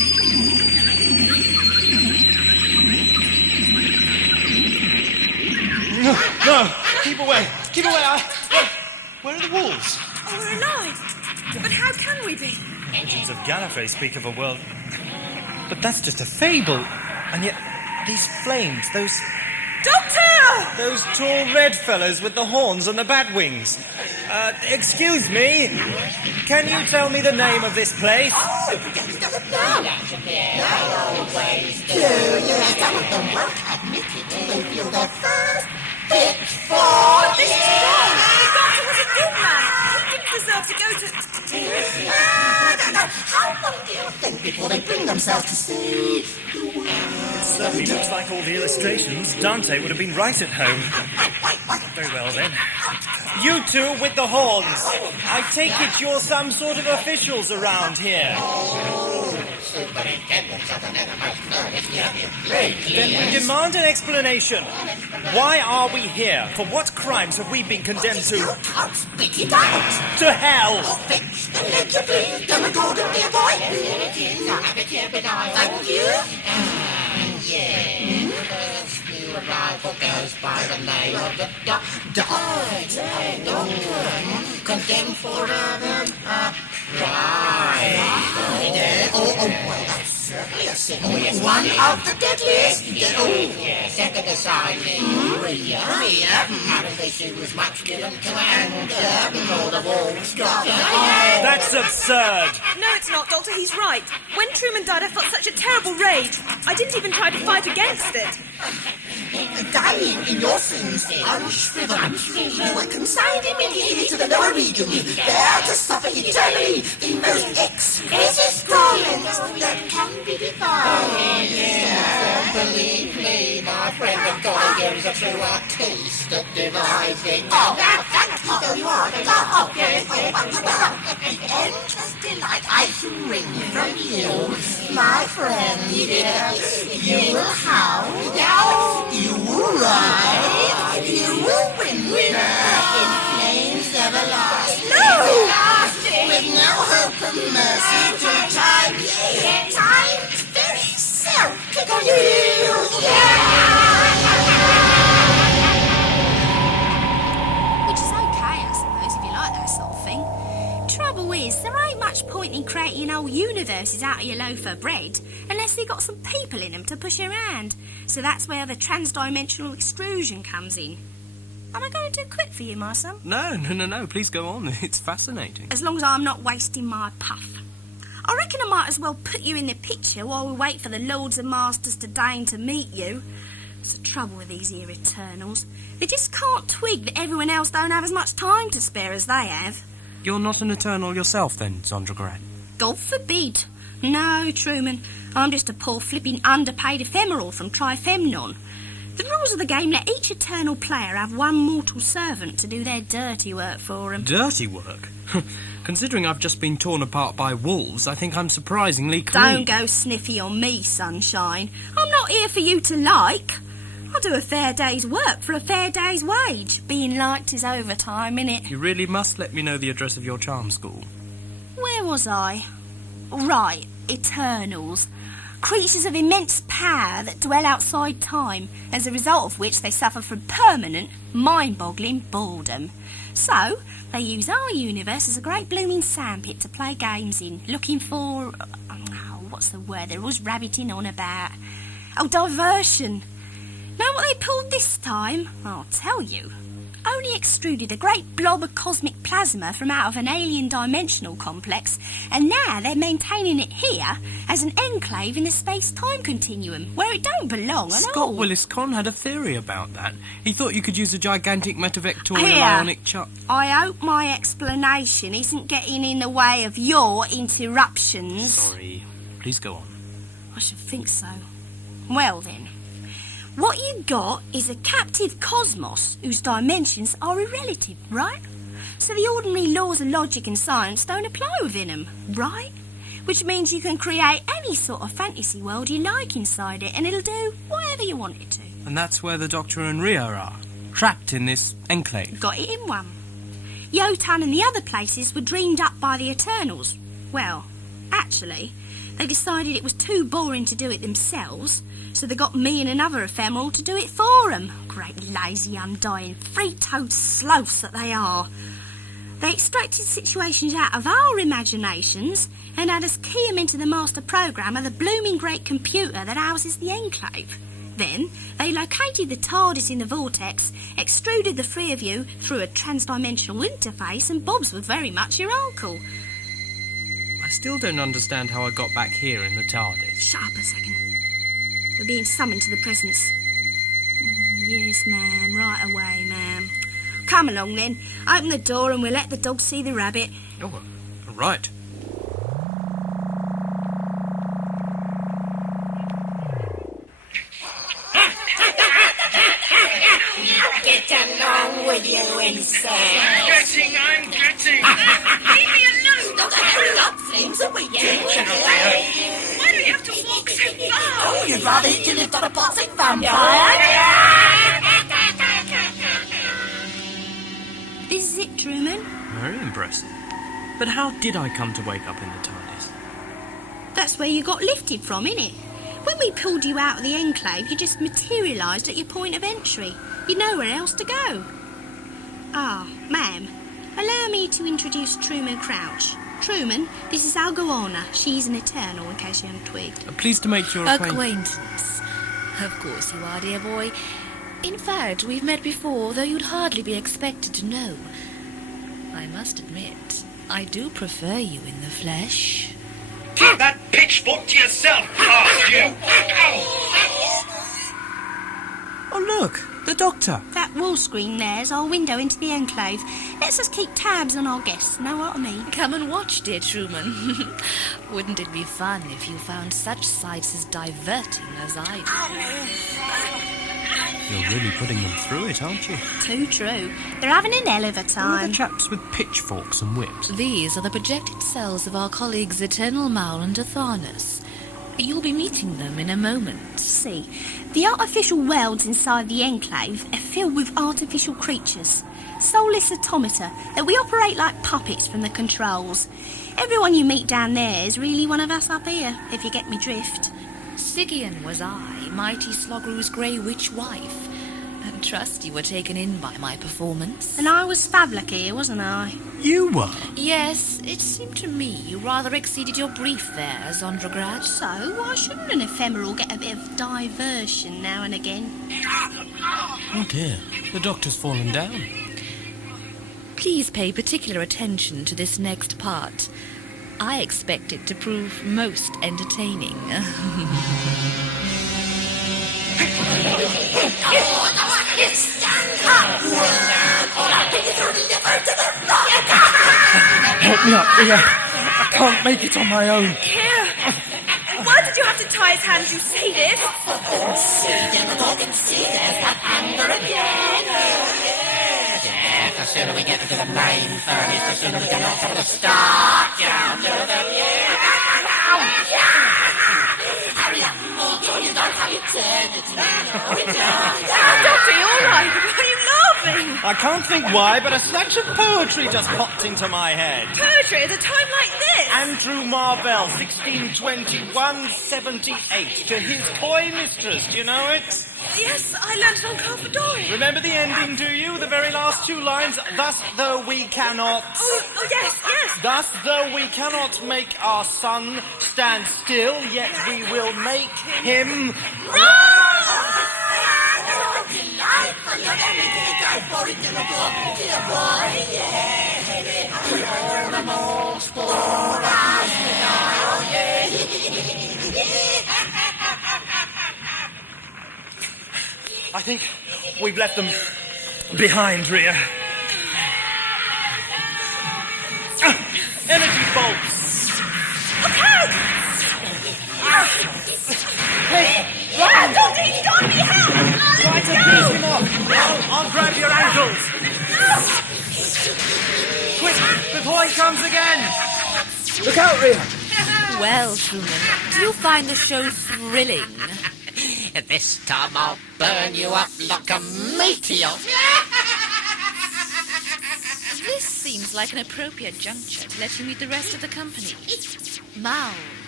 No! Keep away! Keep away! Where are the wolves? Oh, we're alive! But how can we be? Legends of Gallifrey speak of a world... But that's just a fable. And yet, these flames, those... Doctor! Those tall red fellas with the horns and the bat wings. Excuse me? Can you tell me the name of this place? This is wrong! The Doctor was a good man! He didn't deserve to go to... How long do you think before they bring themselves to sea? It certainly looks like all the illustrations. Dante would have been right at home. Very well, then. You two with the horns. I take it you're some sort of officials around here. Then we demand an explanation. Why are we here? For what crimes have we been condemned to? Spit it out! To hell! Thank you, please. Come and go to me, boy. Thank you. Yes. New arrival goes by the name of the Doctor. Condemned forever. Right. Well, that's certainly a sin. One of the deadliest. Second aside, Ria. Apparently she was much given to anger before the wolves got her. That's absurd. No, it's not, Doctor. He's right. When Truman died, I felt such a terrible rage. I didn't even try to fight against it. Dying in your sins, unshriven, you were consigned immediately to the lower region, there to suffer eternally the most exquisite torment that can be defined. Believe me, my friend, the God gives a truer taste of devising. Thank you, though you are. Endless delight I wring from you, my friend. You will howl, you will ride, you will win in flames everlasting. With no hope of mercy till time's very self kick on your heels. Which is okay, I suppose, if you like that sort of thing. Trouble is, there ain't much point in creating whole universes out of your loaf of bread unless you've got some people in them to push around. So that's where the trans-dimensional extrusion comes in. Am I going too quick for you, my son? No, please go on. It's fascinating. As long as I'm not wasting my puff. I reckon I might as well put you in the picture while we wait for the Lords and Masters to deign to meet you. It's the trouble with these here Eternals. They just can't twig that everyone else don't have as much time to spare as they have. You're not an Eternal yourself, then, Zondragrad? God forbid. No, Truman. I'm just a poor flipping underpaid ephemeral from Trifemnon. The rules of the game let each Eternal player have one mortal servant to do their dirty work for them. Dirty work? Considering I've just been torn apart by wolves, I think I'm surprisingly clean. Don't go sniffy on me, sunshine. I'm not here for you to like. I do a fair day's work for a fair day's wage. Being liked is overtime, innit? You really must let me know the address of your charm school. Where was I? Right, Eternals. Creatures of immense power that dwell outside time, as a result of which they suffer from permanent, mind-boggling boredom. So, they use our universe as a great blooming sandpit to play games in, looking for... what's the word they're always rabbiting on about? Diversion. Know what they pulled this time? I'll tell you. Only extruded a great blob of cosmic plasma from out of an alien dimensional complex, and now they're maintaining it here as an enclave in the space-time continuum, where it don't belong at all. Scott Willis-Conn had a theory about that. He thought you could use a gigantic metavectorial Here, ionic chart. I hope my explanation isn't getting in the way of your interruptions. Sorry. Please go on. I should think so. Well then. What you got is a captive cosmos whose dimensions are irrelative, right? So the ordinary laws of logic and science don't apply within them, right? Which means you can create any sort of fantasy world you like inside it, and it'll do whatever you want it to. And that's where the Doctor and Ria are, trapped in this enclave. Got it in one. Yotan and the other places were dreamed up by the Eternals. Well, actually, They decided it was too boring to do it themselves, so they got me and another ephemeral to do it for them. Great lazy, undying, free-toed sloths that they are. They extracted situations out of our imaginations and had us key them into the master program of the blooming great computer that houses the Enclave. Then they located the TARDIS in the vortex, extruded the three of you through a transdimensional interface, and Bob's was very much your uncle. I still don't understand how I got back here in the TARDIS. Shut up a second. We're being summoned to the presence. Yes, ma'am. Right away, ma'am. Come along, then. Open the door and we'll let the dog see the rabbit. Oh, right. Get along with you, insect. I'm getting. Leave me alone. Don't hurry up, Flames, are we getting? Why do you have to walk so far? Oh, you'd rather eat your lift on a passing vampire? This is it, Truman. Very impressive. But how did I come to wake up in the TARDIS? That's where you got lifted from, innit? When we pulled you out of the Enclave, you just materialised at your point of entry. You'd nowhere else to go. Ah, ma'am, allow me to introduce Truman Crouch. Truman, this is our Goanna. She's an Eternal, in case you haven't twigged. Pleased to make your acquaintance. Of course you are, dear boy. In fact, we've met before, though you'd hardly be expected to know. I must admit, I do prefer you in the flesh. Keep that pitchfork to yourself, blast you! Oh, look, the Doctor. That wall screen there's our window into the Enclave. Lets us keep tabs on our guests, know what I mean? Come and watch, dear Truman. Wouldn't it be fun if you found such sights as diverting as I do? You're really putting them through it, aren't you? Too true. They're having an hell of a Who are time. the chaps with pitchforks and whips? These are the projected cells of our colleagues Eternal Maul and Atharnus. You'll be meeting them in a moment. See, the artificial worlds inside the Enclave are filled with artificial creatures, soulless automata that we operate like puppets from the controls. Everyone you meet down there is really one of us up here, if you get me drift. Sigian was I, mighty Slogru's grey witch wife. And trust you were taken in by my performance. And I was Favlakir, wasn't I? You were? Yes, it seemed to me you rather exceeded your brief there, Zondragrad. So, why shouldn't an ephemeral get a bit of diversion now and again? Oh dear, the Doctor's fallen down. Please pay particular attention to this next part. I expect it to prove most entertaining. Help me up, Ria. I can't make it on my own. Here. Why did you have to tie his hands, you sadist? The sooner we get to the main furnace, the sooner we can get some of the stock down to the Hurry up, you don't have eternity. Doctor, you all right? Why are you laughing? I can't think why, but a snatch of poetry just popped into my head. Poetry at a time like this? Andrew Marvell, 1621-78, to his coy mistress. Do you know it? Yes, I learned it on Calvadori. Remember the ending, do you? The very last two lines. Thus, though we cannot... Oh, yes, yes. Thus, though we cannot make our sun stand still, yet we will make him... I think we've left them behind, Ria. Energy bolts! Look out! Hey, run! Doctor, he's got me! Help! Try to beat him off! I'll grab your ankles! Quick, before he comes again! Look out, Ria! Well, Truman, do you find the show thrilling? This time I'll burn you up like a meteor. This seems like an appropriate juncture to let you meet the rest of the company. Maul,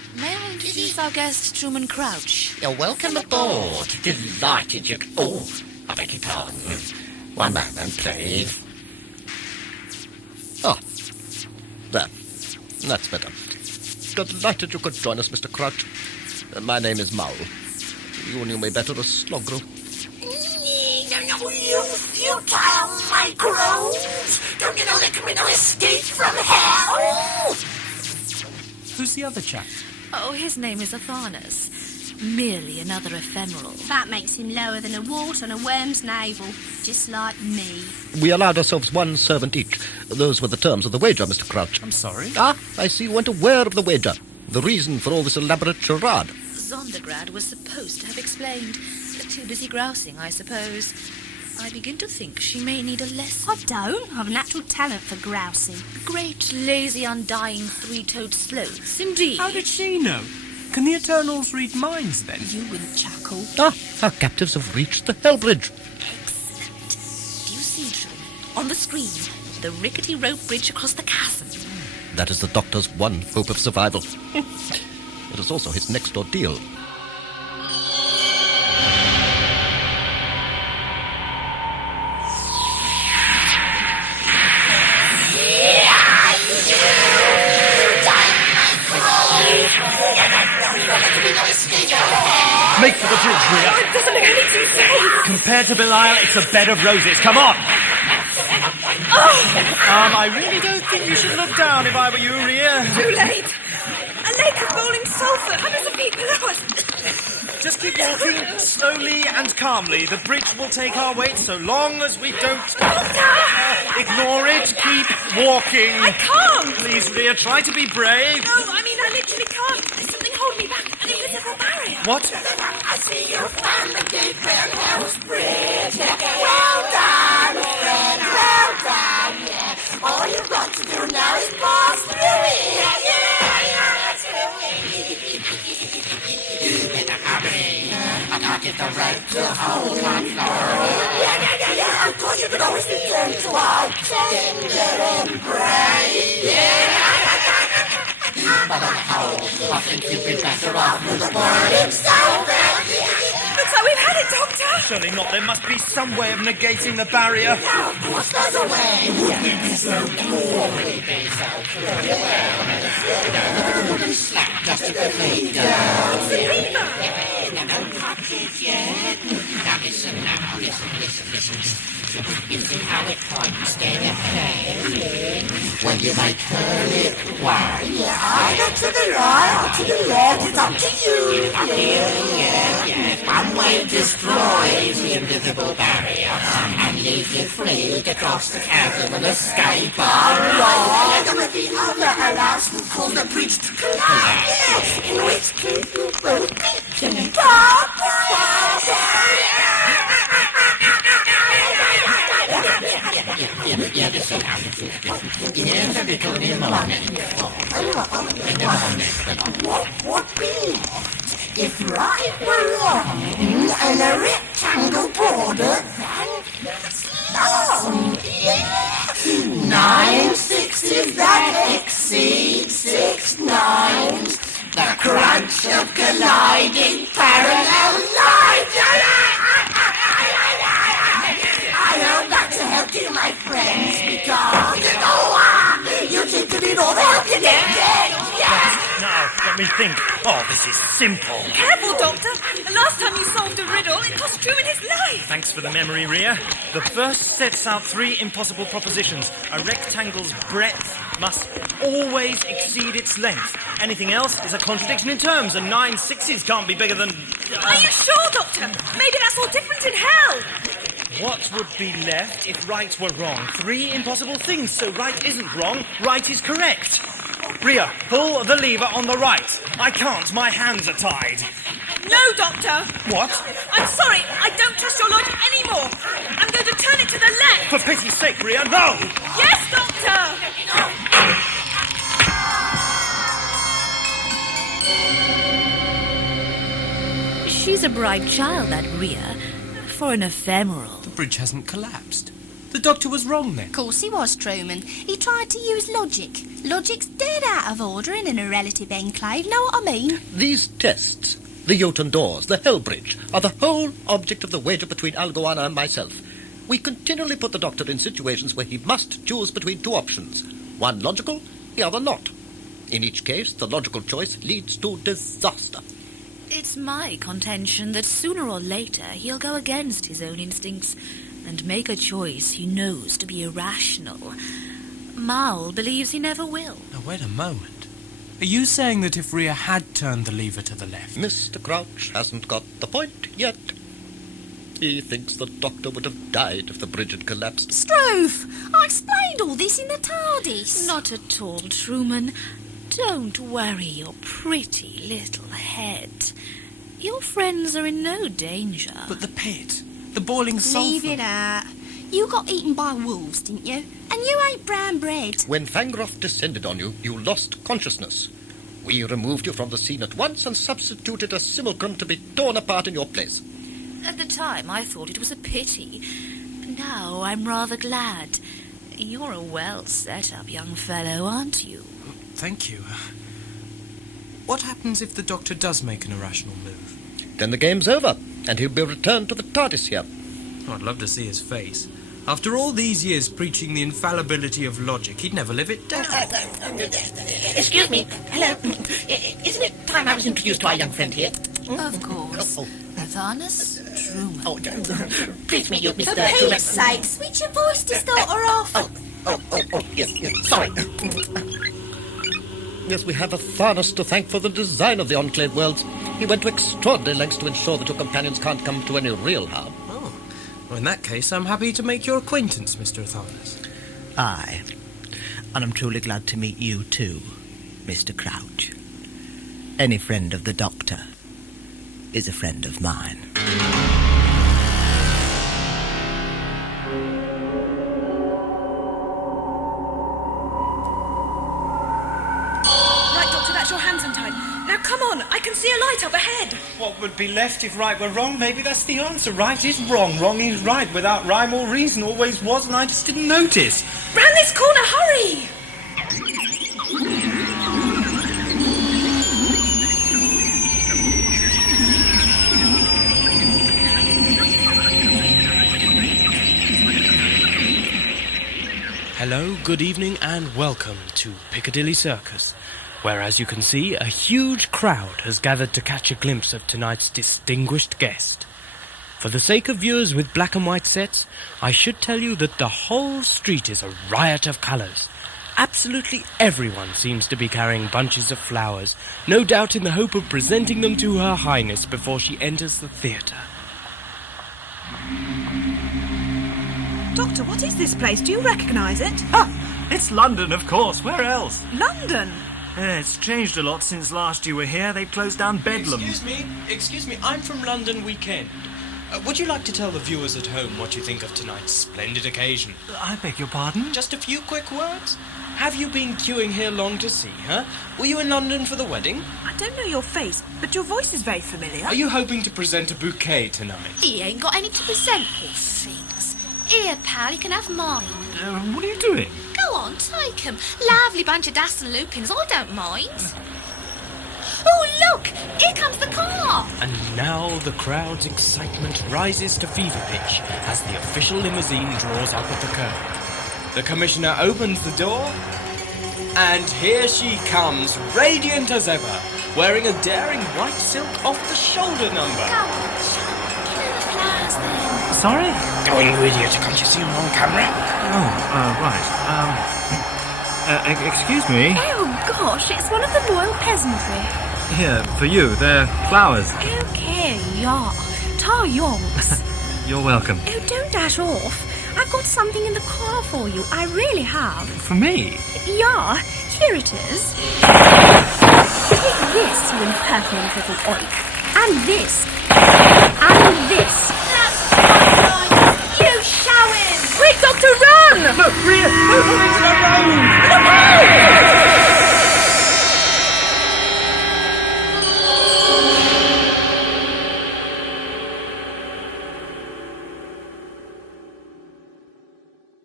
May I introduce our guest, Truman Crouch? You're welcome aboard. Delighted you... Oh, I beg your pardon. One moment, please. Ah, there. That's better. Delighted you could join us, Mr. Crouch. My name is Maul. You knew me better as Slogro. No, you futile microbes! Don't you know that criminal escaped from hell? Who's the other chap? Oh, his name is Athanas. Merely another ephemeral. That makes him lower than a wart on a worm's navel, just like me. We allowed ourselves one servant each. Those were the terms of the wager, Mr. Crouch. I'm sorry? Ah, I see you weren't aware of the wager. The reason for all this elaborate charade. Zondergrad was supposed to have explained. Too busy grousing, I suppose. I begin to think she may need a lesson. I don't. I have a natural talent for grousing. Great, lazy, undying, three-toed sloths, indeed. How did she know? Can the Eternals read minds, then? You wouldn't chuckle. Ah, our captives have reached the Hell Bridge. Excellent. Do you see, Truman? On the screen, the rickety rope bridge across the chasm. That is the Doctor's one hope of survival. It is also his next ordeal. Make for the bridge, Ria. It doesn't look any too safe. Compared to Belial, it's a bed of roses. Come on. I really don't think you should look down if I were you, Ria. Too late. A lake of boiling sulphur. Hundreds of feet below us. Just keep walking slowly and calmly. The bridge will take our weight so long as we don't... Ignore it. Keep walking. I can't. Please, Ria, try to be brave. No, I mean, I literally can't. There's something holding me back. An invisible barrier. What? I see you found the Gateway House Bridge. Well done, friend. Well done. Yeah. All you've got to do now is pass through it. You better hurry. I can't get the rope to hold my floor. Yeah. Of course, you can always return to our tender embrace. But on the whole, I think you'd be better off with a burning Looks like we've had it, Doctor. Surely not. There must be some way of negating the barrier. Now, of course, there's a way. Wouldn't be so cool. Wouldn't be so cool. Slap just to complete go. It's the beaver. No cottage yet. Now listen. You see how it points straight ahead? When you might turn it wide. Yeah, either to the right or to the left. It's up to you. Yeah. One way destroys the invisible barrier and leaves you free to cross the chasm and escape our law. And with the other allows you to cause the bridge to collapse. In which case you both can pop. Yeah, this will happen. Yes, a little in the morning. What be? If right were wrong and a rectangle border, then long. Yeah. 9 sixes that exceed 6 9s. The crunch of colliding parallel lines. I hope not to help you, my friends, because you seem to need all the help you get. Yes. Now, let me think. Oh, this is simple. Careful, Doctor. The last time you solved a riddle, it cost Truman his life. Thanks for the memory, Ria. The first sets out 3 impossible propositions. A rectangle's breadth must always exceed its length. Anything else is a contradiction in terms, and 9 sixes can't be bigger than... Are you sure, Doctor? Maybe that's all different in hell. What would be left if right were wrong? 3 impossible things, so right isn't wrong, right is correct. Ria, pull the lever on the right. I can't, my hands are tied. No, Doctor. What? I'm sorry, I don't trust your logic anymore. I'm going to turn it to the left. For pity's sake, Ria, no! Yes, Doctor! She's a bright child, that Ria, for an ephemeral. The bridge hasn't collapsed. The doctor was wrong then? Of course he was, Truman. He tried to use logic. Logic's dead out of order in an irrelative enclave, know what I mean? These tests, the Yotan doors, the Hell Bridge, are the whole object of the wager between Algoana and myself. We continually put the Doctor in situations where he must choose between two options. One logical, the other not. In each case, the logical choice leads to disaster. It's my contention that sooner or later he'll go against his own instincts and make a choice he knows to be irrational. Maul believes he never will. Now, wait a moment. Are you saying that if Ria had turned the lever to the left... Mr. Crouch hasn't got the point yet. He thinks the Doctor would have died if the bridge had collapsed. Struve! I explained all this in the TARDIS. Not at all, Truman. Don't worry your pretty little head. Your friends are in no danger. But the pit, the boiling sulphur... Leave it out. You got eaten by wolves, didn't you? And you ain't brown bread. When Fangroff descended on you, you lost consciousness. We removed you from the scene at once and substituted a simulacrum to be torn apart in your place. At the time, I thought it was a pity. Now I'm rather glad. You're a well-set-up young fellow, aren't you? Thank you. What happens if the Doctor does make an irrational move? Then the game's over, and he'll be returned to the TARDIS here. Oh, I'd love to see his face. After all these years preaching the infallibility of logic, he'd never live it down. Excuse me. Hello. Isn't it time I was introduced to our young friend here? Of course. Athanas Truman. Oh, please meet you, Mr. For Truman. Pete's sake, switch your voice to start her off. Yes, sorry. Yes, we have Athanas to thank for the design of the Enclave worlds. He went to extraordinary lengths to ensure that your companions can't come to any real harm. Oh, well, in that case, I'm happy to make your acquaintance, Mr. Athanas. Aye, and I'm truly glad to meet you too, Mr. Crouch. Any friend of the Doctor is a friend of mine. Right, Doctor, that's your hands untied. Now come on, I can see a light up ahead. What would be left if right were wrong? Maybe that's the answer. Right is wrong, wrong is right, without rhyme or reason. Always was, and I just didn't notice. Round this corner, hurry! Hello, good evening, and welcome to Piccadilly Circus, where, as you can see, a huge crowd has gathered to catch a glimpse of tonight's distinguished guest. For the sake of viewers with black and white sets, I should tell you that the whole street is a riot of colours. Absolutely everyone seems to be carrying bunches of flowers, no doubt in the hope of presenting them to Her Highness before she enters the theatre. Doctor, what is this place? Do you recognise it? It's London, of course. Where else? London? Yeah, it's changed a lot since last you were here. They closed down Bedlam. Excuse me, I'm from London Weekend. Would you like to tell the viewers at home what you think of tonight's splendid occasion? I beg your pardon? Just a few quick words? Have you been queuing here long to see her? Were you in London for the wedding? I don't know your face, but your voice is very familiar. Are you hoping to present a bouquet tonight? He ain't got any to present, poor things. Here, pal, you can have mine. What are you doing? Go on, take 'em. Lovely bunch of dust and lupins, I don't mind. Oh, look! Here comes the car! And now the crowd's excitement rises to fever pitch as the official limousine draws up at the curb. The commissioner opens the door, and here she comes, radiant as ever, wearing a daring white silk off-the-shoulder number. Go on, Sean, give her the flowers then. Sorry? Going, you idiot, can't you see I'm on camera? Right. Excuse me. Oh, gosh, it's one of the royal peasantry. Here, for you, they're flowers. Okay, yeah. Ta yonks. You're welcome. Oh, don't dash off. I've got something in the car for you. I really have. For me? Yeah, here it is. Take this, you impertinent little oik. And this. And this. You show him! Quick, Doctor, run! Look, Ria! Over into the road! Look out!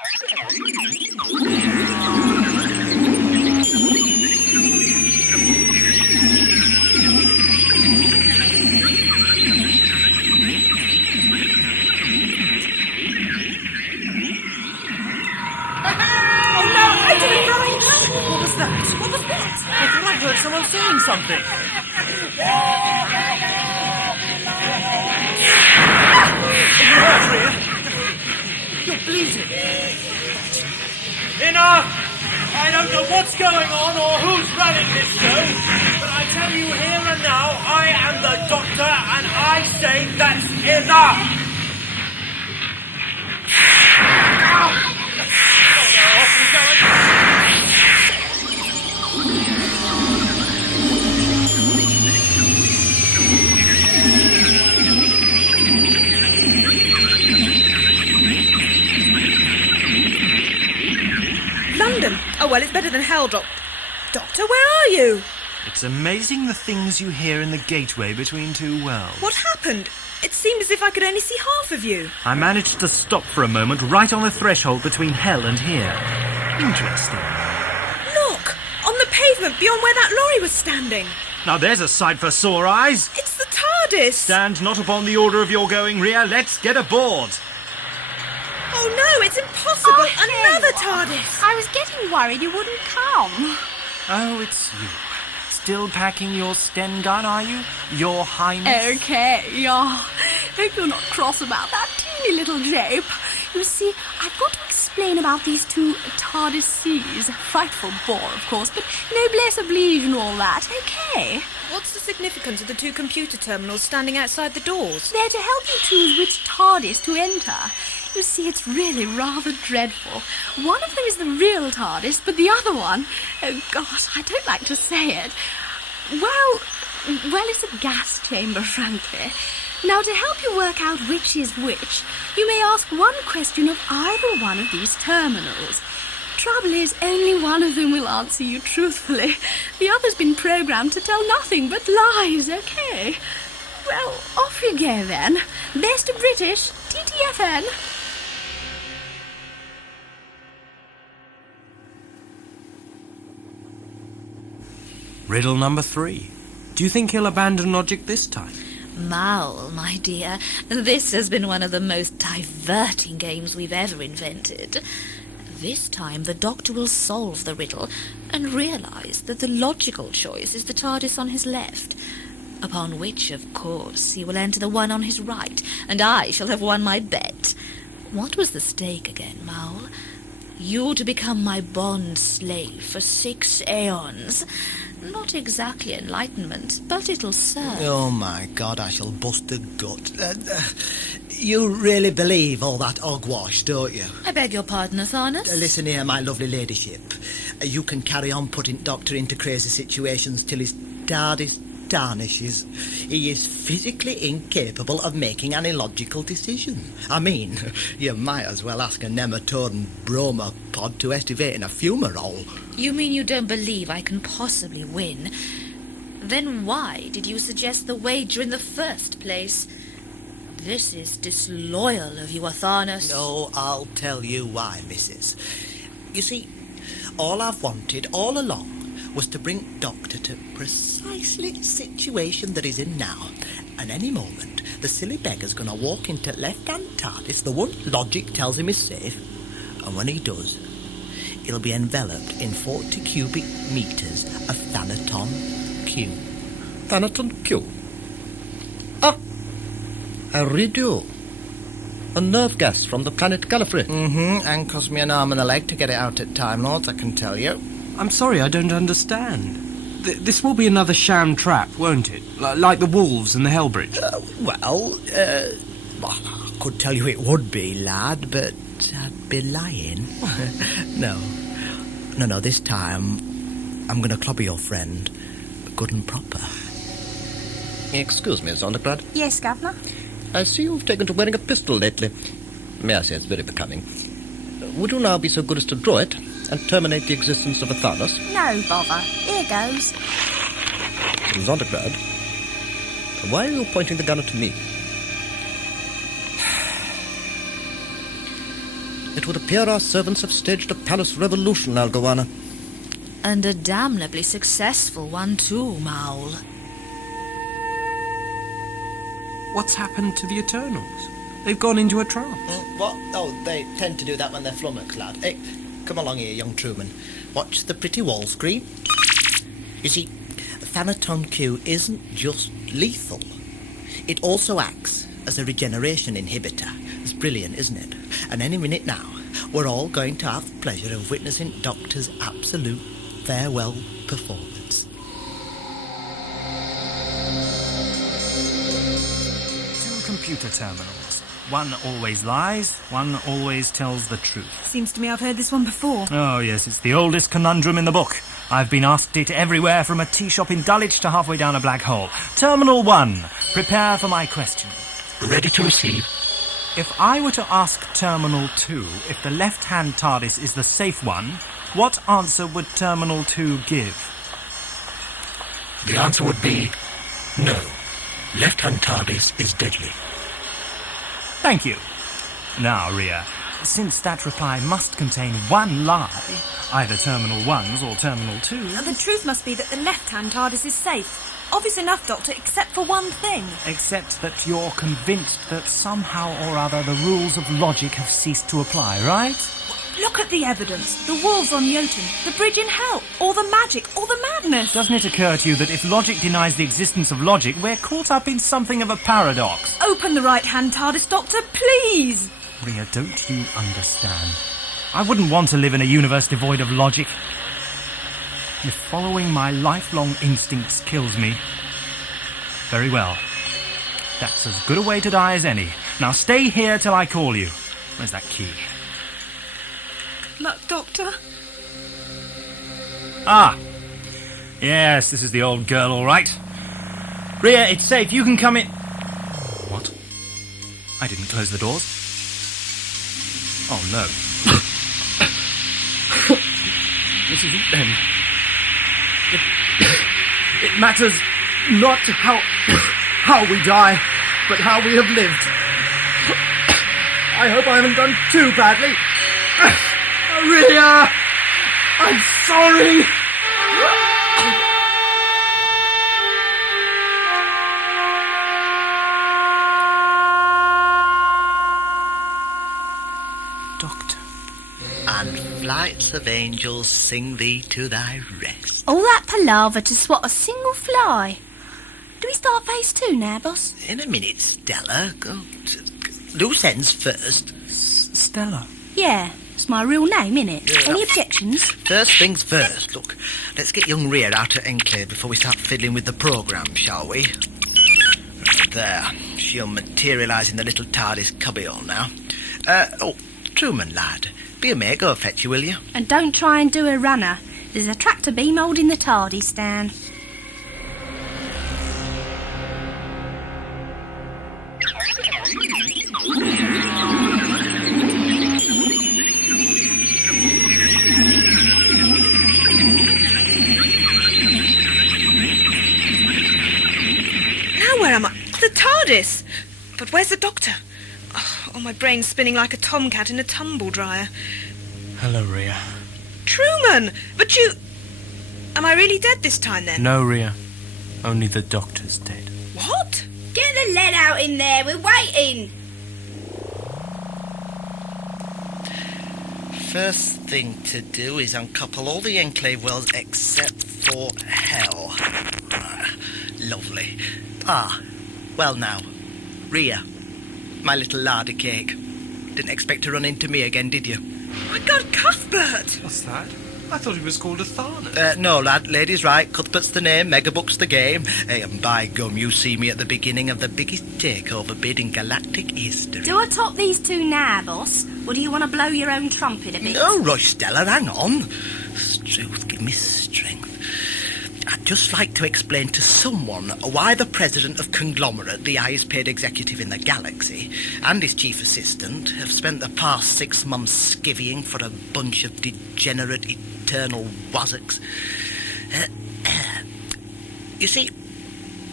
Someone saying something. You're bleeding. Enough! I don't know what's going on or who's running this show, but I tell you here and now, I am the Doctor, and I say that's enough! London? Oh, well, it's better than hell, Doctor, where are you? It's amazing the things you hear in the gateway between two worlds. What happened? It seemed as if I could only see half of you. I managed to stop for a moment right on the threshold between hell and here. Interesting. Look! On the pavement beyond where that lorry was standing. Now there's a sight for sore eyes. It's the TARDIS! Stand not upon the order of your going, Ria. Let's get aboard. Oh no, it's impossible! Another TARDIS! I was getting worried you wouldn't come. Oh, it's you. Still packing your Sten gun, are you? Your Highness? Okay, yeah. Hope you're not cross about that teeny little jape. You see, I've got to explain about these two TARDIS Cs. Frightful bore, of course, but noblesse oblige and all that. Okay. What's the significance of the two computer terminals standing outside the doors? They're to help you choose which TARDIS to enter. You see, it's really rather dreadful. One of them is the real TARDIS, but the other one... Oh, gosh, I don't like to say it. Well, it's a gas chamber, frankly. Now, to help you work out which is which, you may ask one question of either one of these terminals. Trouble is, only one of them will answer you truthfully. The other's been programmed to tell nothing but lies, okay? Well, off you go then. Best of British, TTFN. Riddle number 3. Do you think he'll abandon logic this time? Maul, my dear, this has been one of the most diverting games we've ever invented. This time the Doctor will solve the riddle and realise that the logical choice is the TARDIS on his left, upon which, of course, he will enter the one on his right, and I shall have won my bet. What was the stake again, Maul? You to become my bond slave for 6 aeons. Not exactly enlightenment, but it'll serve. Oh, my God, I shall bust the gut. You really believe all that hogwash, don't you? I beg your pardon, Athanas? Listen here, my lovely ladyship. You can carry on putting Doctor into crazy situations till his TARDIS tarnishes. He is physically incapable of making an illogical decision. I mean, you might as well ask a nematode and bromopod to estivate in a fumarole. You mean you don't believe I can possibly win? Then why did you suggest the wager in the first place? This is disloyal of you, Athanas. No, I'll tell you why, missus. You see, all I've wanted all along was to bring Doctor to precisely the situation that he's in now. And any moment, the silly beggar's going to walk into left-hand TARDIS, the one logic tells him is safe, and when he does, he'll be enveloped in 40 cubic metres of Thanaton Q. Thanaton Q? Ah, a rideau. A nerve gas from the planet Gallifrey. And cost me an arm and a leg to get it out at Time Lords, I can tell you. I'm sorry, I don't understand. This will be another sham trap, won't it? Like the wolves and the Hellbridge? I could tell you it would be, lad, but I'd be lying. No, this time I'm going to clobber your friend, good and proper. Excuse me, Zonderblad. Yes, Governor? I see you've taken to wearing a pistol lately. May I say it's very becoming. Would you now be so good as to draw it and terminate the existence of Athanas? No bother. Here goes. Zonderblad, why are you pointing the gun at me? It would appear our servants have staged a palace revolution, Algoana. And a damnably successful one too, Maul. What's happened to the Eternals? They've gone into a trance. What? Oh, they tend to do that when they're flummoxed, lad. Hey, come along here, young Truman. Watch the pretty wall screen. You see, Thanaton Q isn't just lethal. It also acts as a regeneration inhibitor. It's brilliant, isn't it? And any minute now, we're all going to have the pleasure of witnessing Doctor's absolute farewell performance. Two computer terminals. One always lies, one always tells the truth. Seems to me I've heard this one before. Oh, yes, it's the oldest conundrum in the book. I've been asked it everywhere from a tea shop in Dulwich to halfway down a black hole. Terminal 1, prepare for my question. Ready to receive. If I were to ask Terminal 2 if the left-hand TARDIS is the safe one, what answer would Terminal 2 give? The answer would be no. Left-hand TARDIS is deadly. Thank you. Now, Ria, since that reply must contain one lie, either Terminal 1's or Terminal 2's... The truth must be that the left-hand TARDIS is safe. Obvious enough, Doctor, except for one thing. Except that you're convinced that somehow or other the rules of logic have ceased to apply, right? Look at the evidence. The wolves on Yotan, the bridge in hell, all the magic, all the madness. Doesn't it occur to you that if logic denies the existence of logic, we're caught up in something of a paradox? Open the right-hand TARDIS, Doctor, please! Ria, don't you understand? I wouldn't want to live in a universe devoid of logic. If following my lifelong instincts kills me, very well. That's as good a way to die as any. Now stay here till I call you. Where's that key? Good luck, Doctor. Ah! Yes, this is the old girl, all right. Ria, it's safe. You can come in. What? I didn't close the doors. Oh, no. This isn't them. It matters not how we die, but how we have lived. I hope I haven't done too badly. Ria! I'm sorry! Doctor. And flights of angels sing thee to thy rest. All that palaver to swat a single fly. Do we start phase 2 now, boss? In a minute, Stella. Loose ends first. Stella? Yeah, it's my real name, innit? Yeah. Any objections? First things first. Look, let's get young Ria out at Enclave before we start fiddling with the programme, shall we? There. She'll materialise in the little TARDIS cubbyhole now. Truman, lad. Be a mate, go fetch you, will you? And don't try and do a runner. There's a tractor beam holding the TARDIS, Stan. Now where am I? The TARDIS! But where's the Doctor? Oh, my brain's spinning like a tomcat in a tumble dryer. Hello, Ria. Truman! But you... Am I really dead this time, then? No, Ria. Only the Doctor's dead. What? Get the lead out in there, we're waiting! First thing to do is uncouple all the Enclave wells except for hell. Lovely. Well now. Ria, my little larder cake. Didn't expect to run into me again, did you? My God, Cuthbert! What's that? I thought he was called a Tharnus. No, lad, lady's right. Cuthbert's the name, Megabook's the game. Hey, and by gum, you see me at the beginning of the biggest takeover bid in galactic history. Do I top these two now, boss? Or do you want to blow your own trumpet a bit? No rush, Stella, hang on. Truth, give me strength. I'd just like to explain to someone why the president of Conglomerate, the highest paid executive in the galaxy, and his chief assistant have spent the past 6 months skivvying for a bunch of degenerate eternal wazzocks. You see,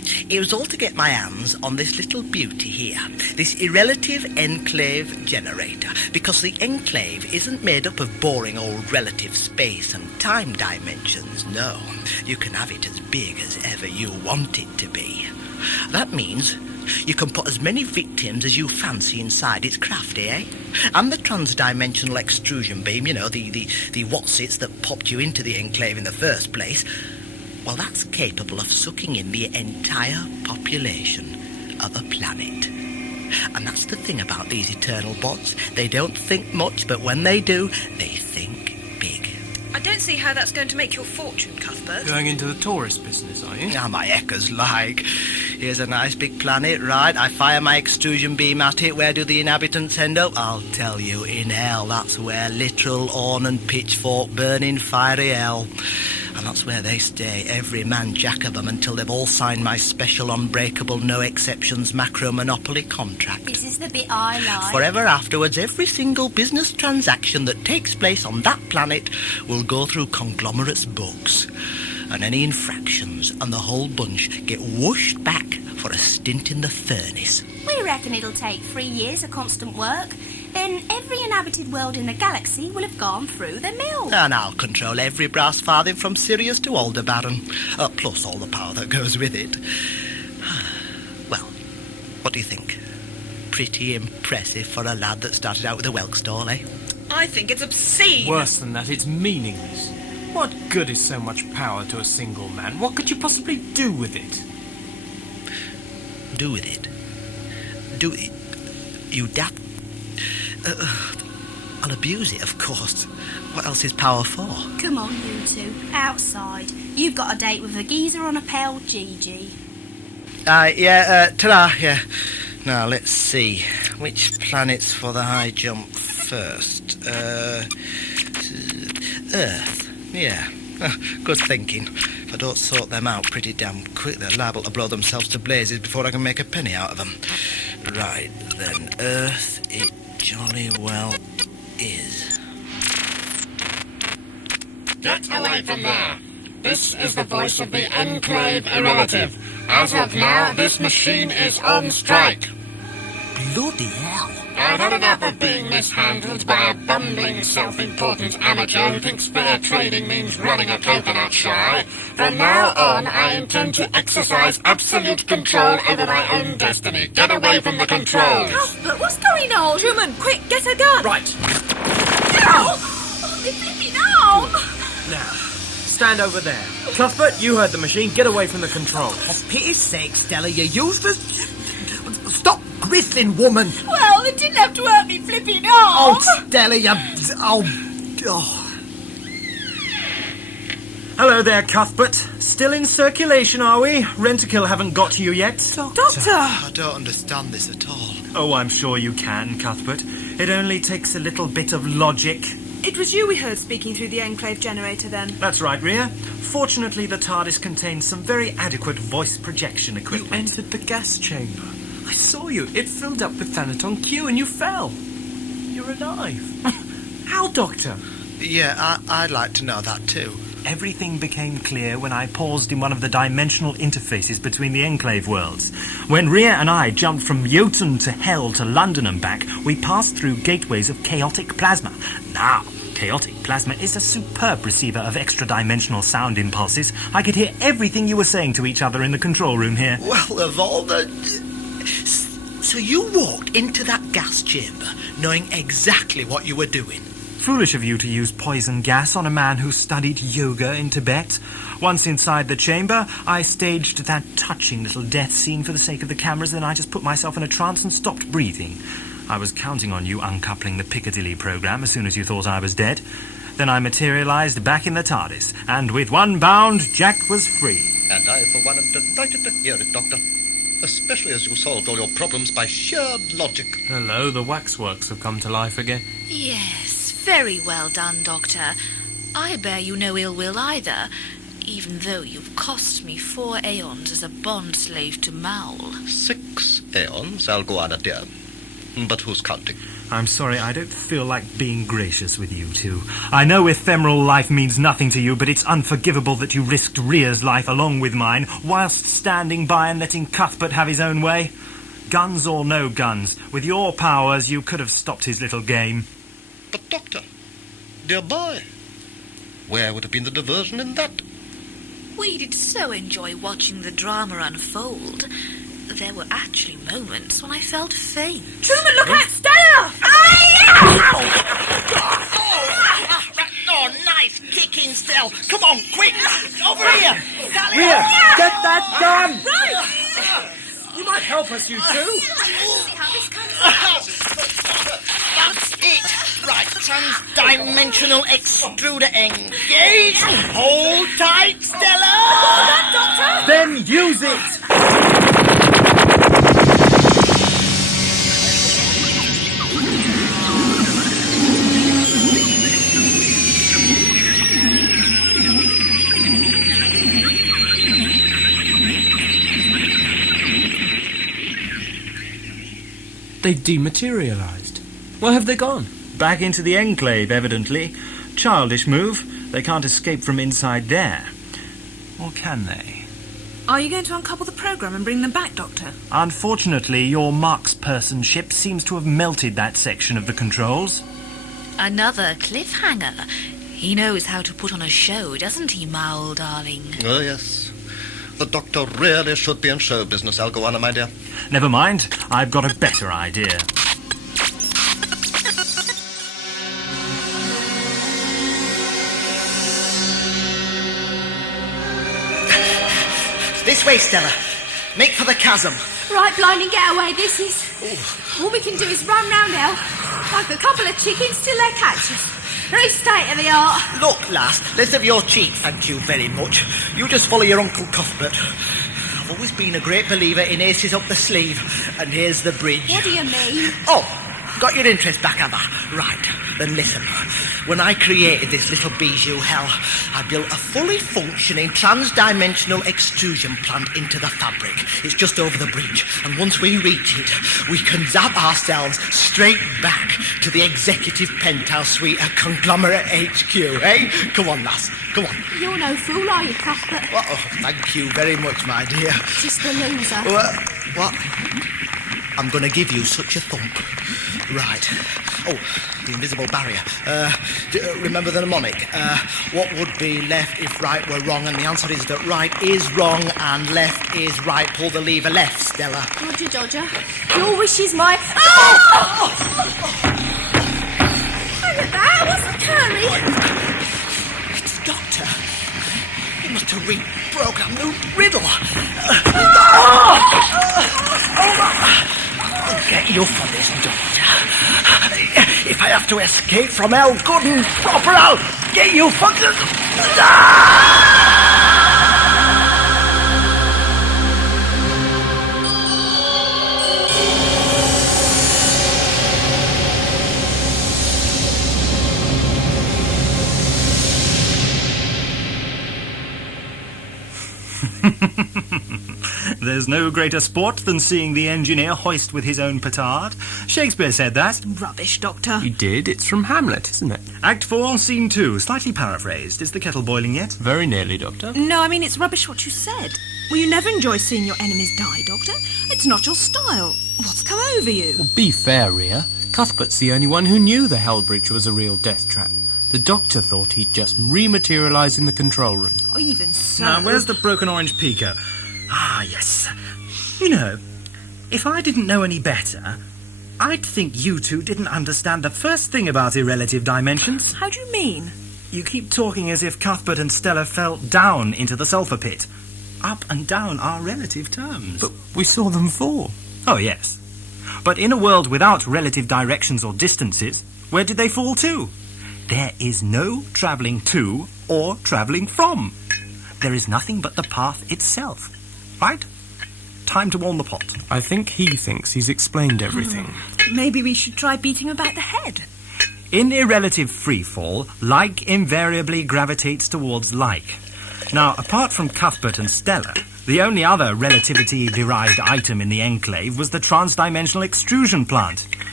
it was all to get my hands on this little beauty here, this irrelative enclave generator, because the enclave isn't made up of boring old relative space and time dimensions, no. You can have it as big as ever you want it to be. That means you can put as many victims as you fancy inside its crafty, eh? And the trans-dimensional extrusion beam, you know, the whatsits that popped you into the enclave in the first place, well, that's capable of sucking in the entire population of a planet. And that's the thing about these eternal bots. They don't think much, but when they do, they think big. I don't see how that's going to make your fortune, Cuthbert. Going into the tourist business, are you? Ah, my ecker's like. Here's a nice big planet, right? I fire my extrusion beam at it. Where do the inhabitants end up? I'll tell you, in hell. That's where literal horn and pitchfork burn in fiery hell. And that's where they stay, every man jack of them, until they've all signed my special unbreakable, no exceptions macro monopoly contract. This is the bit I like. Forever afterwards, every single business transaction that takes place on that planet will go through conglomerate's books. And any infractions and the whole bunch get whooshed back for a stint in the furnace. We reckon it'll take 3 years of constant work. Then every inhabited world in the galaxy will have gone through the mill. And I'll control every brass farthing from Sirius to Aldebaran, plus all the power that goes with it. Well, what do you think? Pretty impressive for a lad that started out with a whelk stall, eh? I think it's obscene. Worse than that, it's meaningless. What good is so much power to a single man? What could you possibly do with it? Do with it? Do it? You daft... I'll abuse it, of course. What else is power for? Come on, you two. Outside. You've got a date with a geezer on a pale GG. Ta-da, yeah. Now, let's see. Which planet's for the high jump first? Earth. Yeah. Good thinking. If I don't sort them out pretty damn quick, they're liable to blow themselves to blazes before I can make a penny out of them. Right, then. Earth, it jolly well is. Get away from there! This is the voice of the Enclave Irrelative. As of now, this machine is on strike. Bloody hell. I've had enough of being mishandled by a bumbling, self-important amateur who thinks fair trading means running a coconut shy. From now on, I intend to exercise absolute control over my own destiny. Get away from the controls! Cuthbert, what's going on? Truman, quick, get a gun! Right. Ow! Oh, they're flipping out! Now, stand over there. Cuthbert, you heard the machine. Get away from the controls. For pity's sake, Stella, you useless... Stop whistling, woman! Well, they didn't have to hurt me flipping off! Oh, Stella, you... Oh... Hello there, Cuthbert. Still in circulation, are we? Rent-a-kill haven't got to you yet. Doctor! I don't understand this at all. Oh, I'm sure you can, Cuthbert. It only takes a little bit of logic. It was you we heard speaking through the Enclave generator, then? That's right, Ria. Fortunately, the TARDIS contains some very adequate voice projection equipment. You entered the gas chamber. I saw you. It filled up with Thanaton Q and you fell. You're alive. How, Doctor? Yeah, I'd like to know that too. Everything became clear when I paused in one of the dimensional interfaces between the Enclave worlds. When Ria and I jumped from Yotan to Hell to London and back, we passed through gateways of chaotic plasma. Now, chaotic plasma is a superb receiver of extra-dimensional sound impulses. I could hear everything you were saying to each other in the control room here. Well, of all the... So you walked into that gas chamber knowing exactly what you were doing? Foolish of you to use poison gas on a man who studied yoga in Tibet. Once inside the chamber, I staged that touching little death scene for the sake of the cameras, then I just put myself in a trance and stopped breathing. I was counting on you uncoupling the Piccadilly program as soon as you thought I was dead. Then I materialized back in the TARDIS, and with one bound, Jack was free. And I, for one, am delighted to hear it, Doctor. Especially as you solved all your problems by sheer logic. Hello, the waxworks have come to life again. Yes, very well done, Doctor. I bear you no ill will either, even though you've cost me 4 aeons as a bond slave to Maul. 6 aeons, Alguana dear. But who's counting? I'm sorry, I don't feel like being gracious with you two. I know ephemeral life means nothing to you, but it's unforgivable that you risked Ria's life along with mine, whilst standing by and letting Cuthbert have his own way. Guns or no guns, with your powers you could have stopped his little game. But, Doctor, dear boy, where would have been the diversion in that? We did so enjoy watching the drama unfold. There were actually moments when I felt faint. Truman, look out! Stella! Oh, nice kicking, Stell. Come on, quick! Over here! Ria, get that gun! Right! You might help us, you two. That's it! Right, trans-dimensional extruder engage! Hold tight, Stella! Doctor! Then use it! They dematerialized. Where have they gone? Back into the Enclave, evidently. Childish move. They can't escape from inside there. Or can they? Are you going to uncouple the program and bring them back, Doctor? Unfortunately, your marksperson ship seems to have melted that section of the controls. Another cliffhanger. He knows how to put on a show, doesn't he, Maul, darling? Oh, yes. The Doctor really should be in show business, Algoana, my dear. Never mind. I've got a better idea. This way, Stella. Make for the chasm. Right, blinding getaway, this is. All we can do is run round now, like a couple of chickens till they catch us. Very state of the art. Look, lass, less of your cheek, thank you very much. You just follow your Uncle Cuthbert. I've always been a great believer in aces up the sleeve, and here's the bridge. What do you mean? Oh, got your interest back, have I? Right, then listen. When I created this little bijou hell, I built a fully functioning trans-dimensional extrusion plant into the fabric. It's just over the bridge, and once we reach it, we can zap ourselves straight back to the executive penthouse suite at Conglomerate HQ, eh? Come on, lass, come on. You're no fool, are you, Cuthbert? Oh, thank you very much, my dear. Just the loser. What? I'm going to give you such a thump. Right. Oh, the invisible barrier. Remember the mnemonic? What would be left if right were wrong? And the answer is that right is wrong and left is right. Pull the lever left, Stella. Roger, Dodger. Your wish is my... Oh! Look at that, what's occurring? It's the Doctor. He must have reprogrammed the riddle. I'll get you for this, Doctor. If I have to escape from hell good and proper, I'll get you for... There's no greater sport than seeing the engineer hoist with his own petard. Shakespeare said that. Rubbish, Doctor. He did. It's from Hamlet, isn't it? Act 4, Scene 2, slightly paraphrased. Is the kettle boiling yet? Very nearly, Doctor. No, I mean, it's rubbish what you said. Well, you never enjoy seeing your enemies die, Doctor. It's not your style. What's come over you? Well, be fair, Ria. Cuthbert's the only one who knew the Hellbridge was a real death trap. The Doctor thought he'd just rematerialise in the control room. Oh, even so... Now, where's the broken orange Pico? Ah, yes. You know, if I didn't know any better, I'd think you two didn't understand the first thing about irrelative dimensions. How do you mean? You keep talking as if Cuthbert and Stella fell down into the sulphur pit. Up and down are relative terms. But we saw them fall. Oh, yes. But in a world without relative directions or distances, where did they fall to? There is no travelling to or travelling from. There is nothing but the path itself. Right? Time to warm the pot. I think he thinks he's explained everything. Maybe we should try beating him about the head. In irrelative freefall, like invariably gravitates towards like. Now, apart from Cuthbert and Stella, the only other relativity-derived item in the Enclave was the trans-dimensional extrusion plant.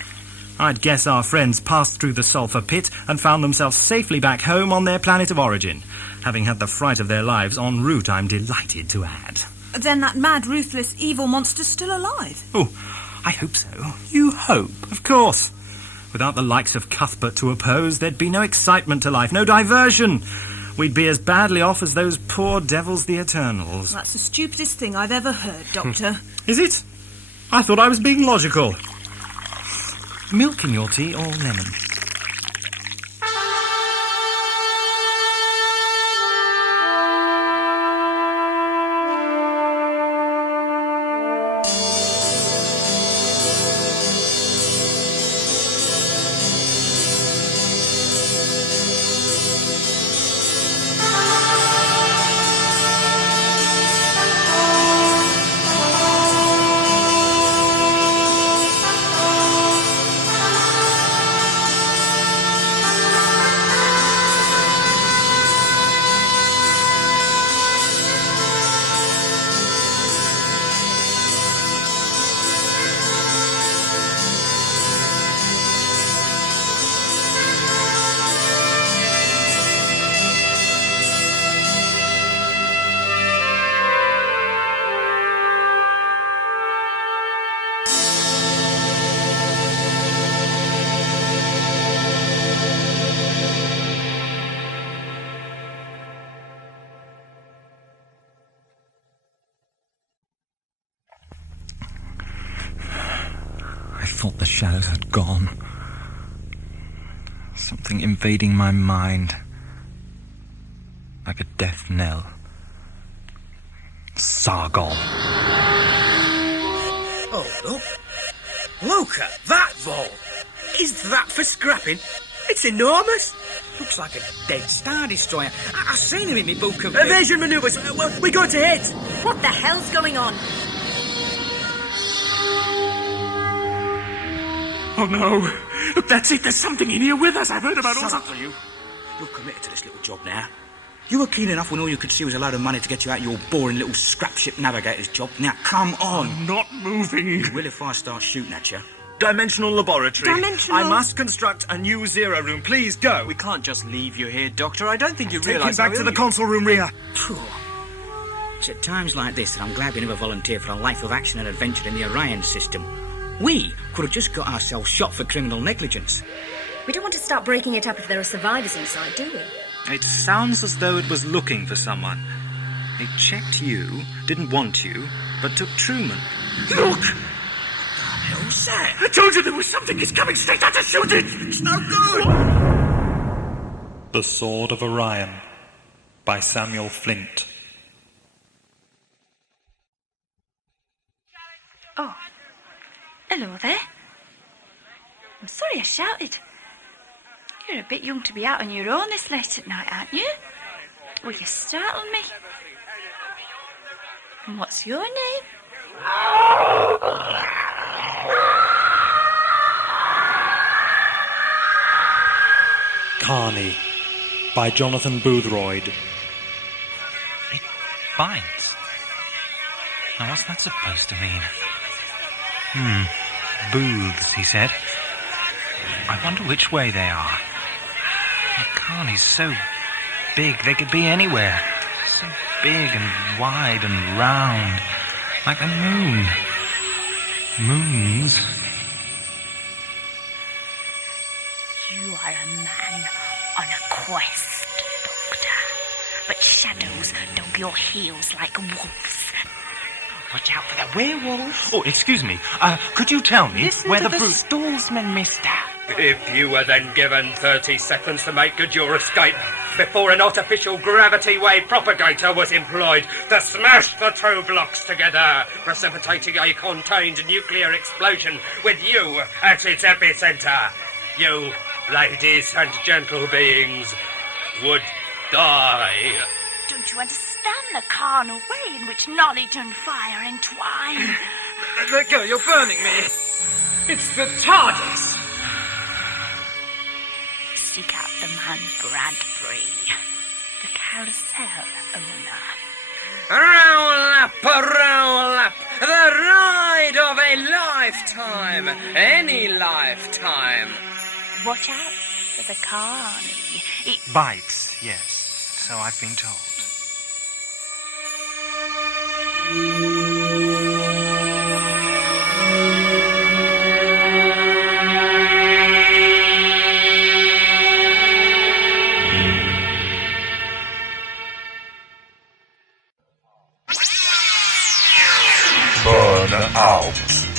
I'd guess our friends passed through the sulphur pit and found themselves safely back home on their planet of origin. Having had the fright of their lives en route, I'm delighted to add. Then that mad, ruthless, evil monster's still alive. Oh, I hope so. You hope? Of course. Without the likes of Cuthbert to oppose, there'd be no excitement to life, no diversion. We'd be as badly off as those poor devils the Eternals. That's the stupidest thing I've ever heard, Doctor. Is it? I thought I was being logical. Milk in your tea or lemon? I thought the shadows had gone. Something invading my mind. Like a death knell. Sargon. Oh, look. Look at that vault. Is that for scrapping? It's enormous. Looks like a dead Star Destroyer. I've seen him in my book of... Evasion manoeuvres. We're going to hit. What the hell's going on? Oh, no. Look, that's it. There's something in here with us. I've heard about all that. You. You're committed to this little job now. You were keen enough when all you could see was a load of money to get you out of your boring little scrap ship navigator's job. Now, come on. I'm not moving. You will if I start shooting at you. Dimensional laboratory. Dimensional... I must construct a new zero room. Please go. We can't just leave you here, Doctor. I don't think you Take realise... him back to the console room, Ria. It's at times like this that I'm glad we never volunteered for a life of action and adventure in the Orion system. We could have just got ourselves shot for criminal negligence. We don't want to start breaking it up if there are survivors inside, do we? It sounds as though it was looking for someone. It checked you, didn't want you, but took Truman. Look! Who's that? I told you there was something. It's coming straight out to shoot it. It's no good. The Sword of Orion by Samuel Flint. Oh. Hello there. I'm sorry I shouted. You're a bit young to be out on your own this late at night, aren't you? Well, you startled me. And what's your name? Carney by Jonathan Boothroyd. It binds. Now, what's that supposed to mean? Booths, he said. I wonder which way they are. The Carney's so big, they could be anywhere. So big and wide and round. Like the moon. Moons. You are a man on a quest, Doctor. But shadows dog your heels like wolves. Watch out for the werewolves. Oh, excuse me. Could you tell me where the stallsman, mister? If you were then given 30 seconds to make good your escape before an artificial gravity wave propagator was employed to smash the two blocks together, precipitating a contained nuclear explosion with you at its epicenter, you, ladies and gentle beings, would die. Don't you understand the carnal way in which knowledge and fire entwine? Let go, you're burning me. It's the TARDIS. Seek out the man Bradbury, the carousel owner. Roll up, the ride of my lifetime. Any lifetime. Watch out for the carny. It Bites, yes. So I've been told. Burn out.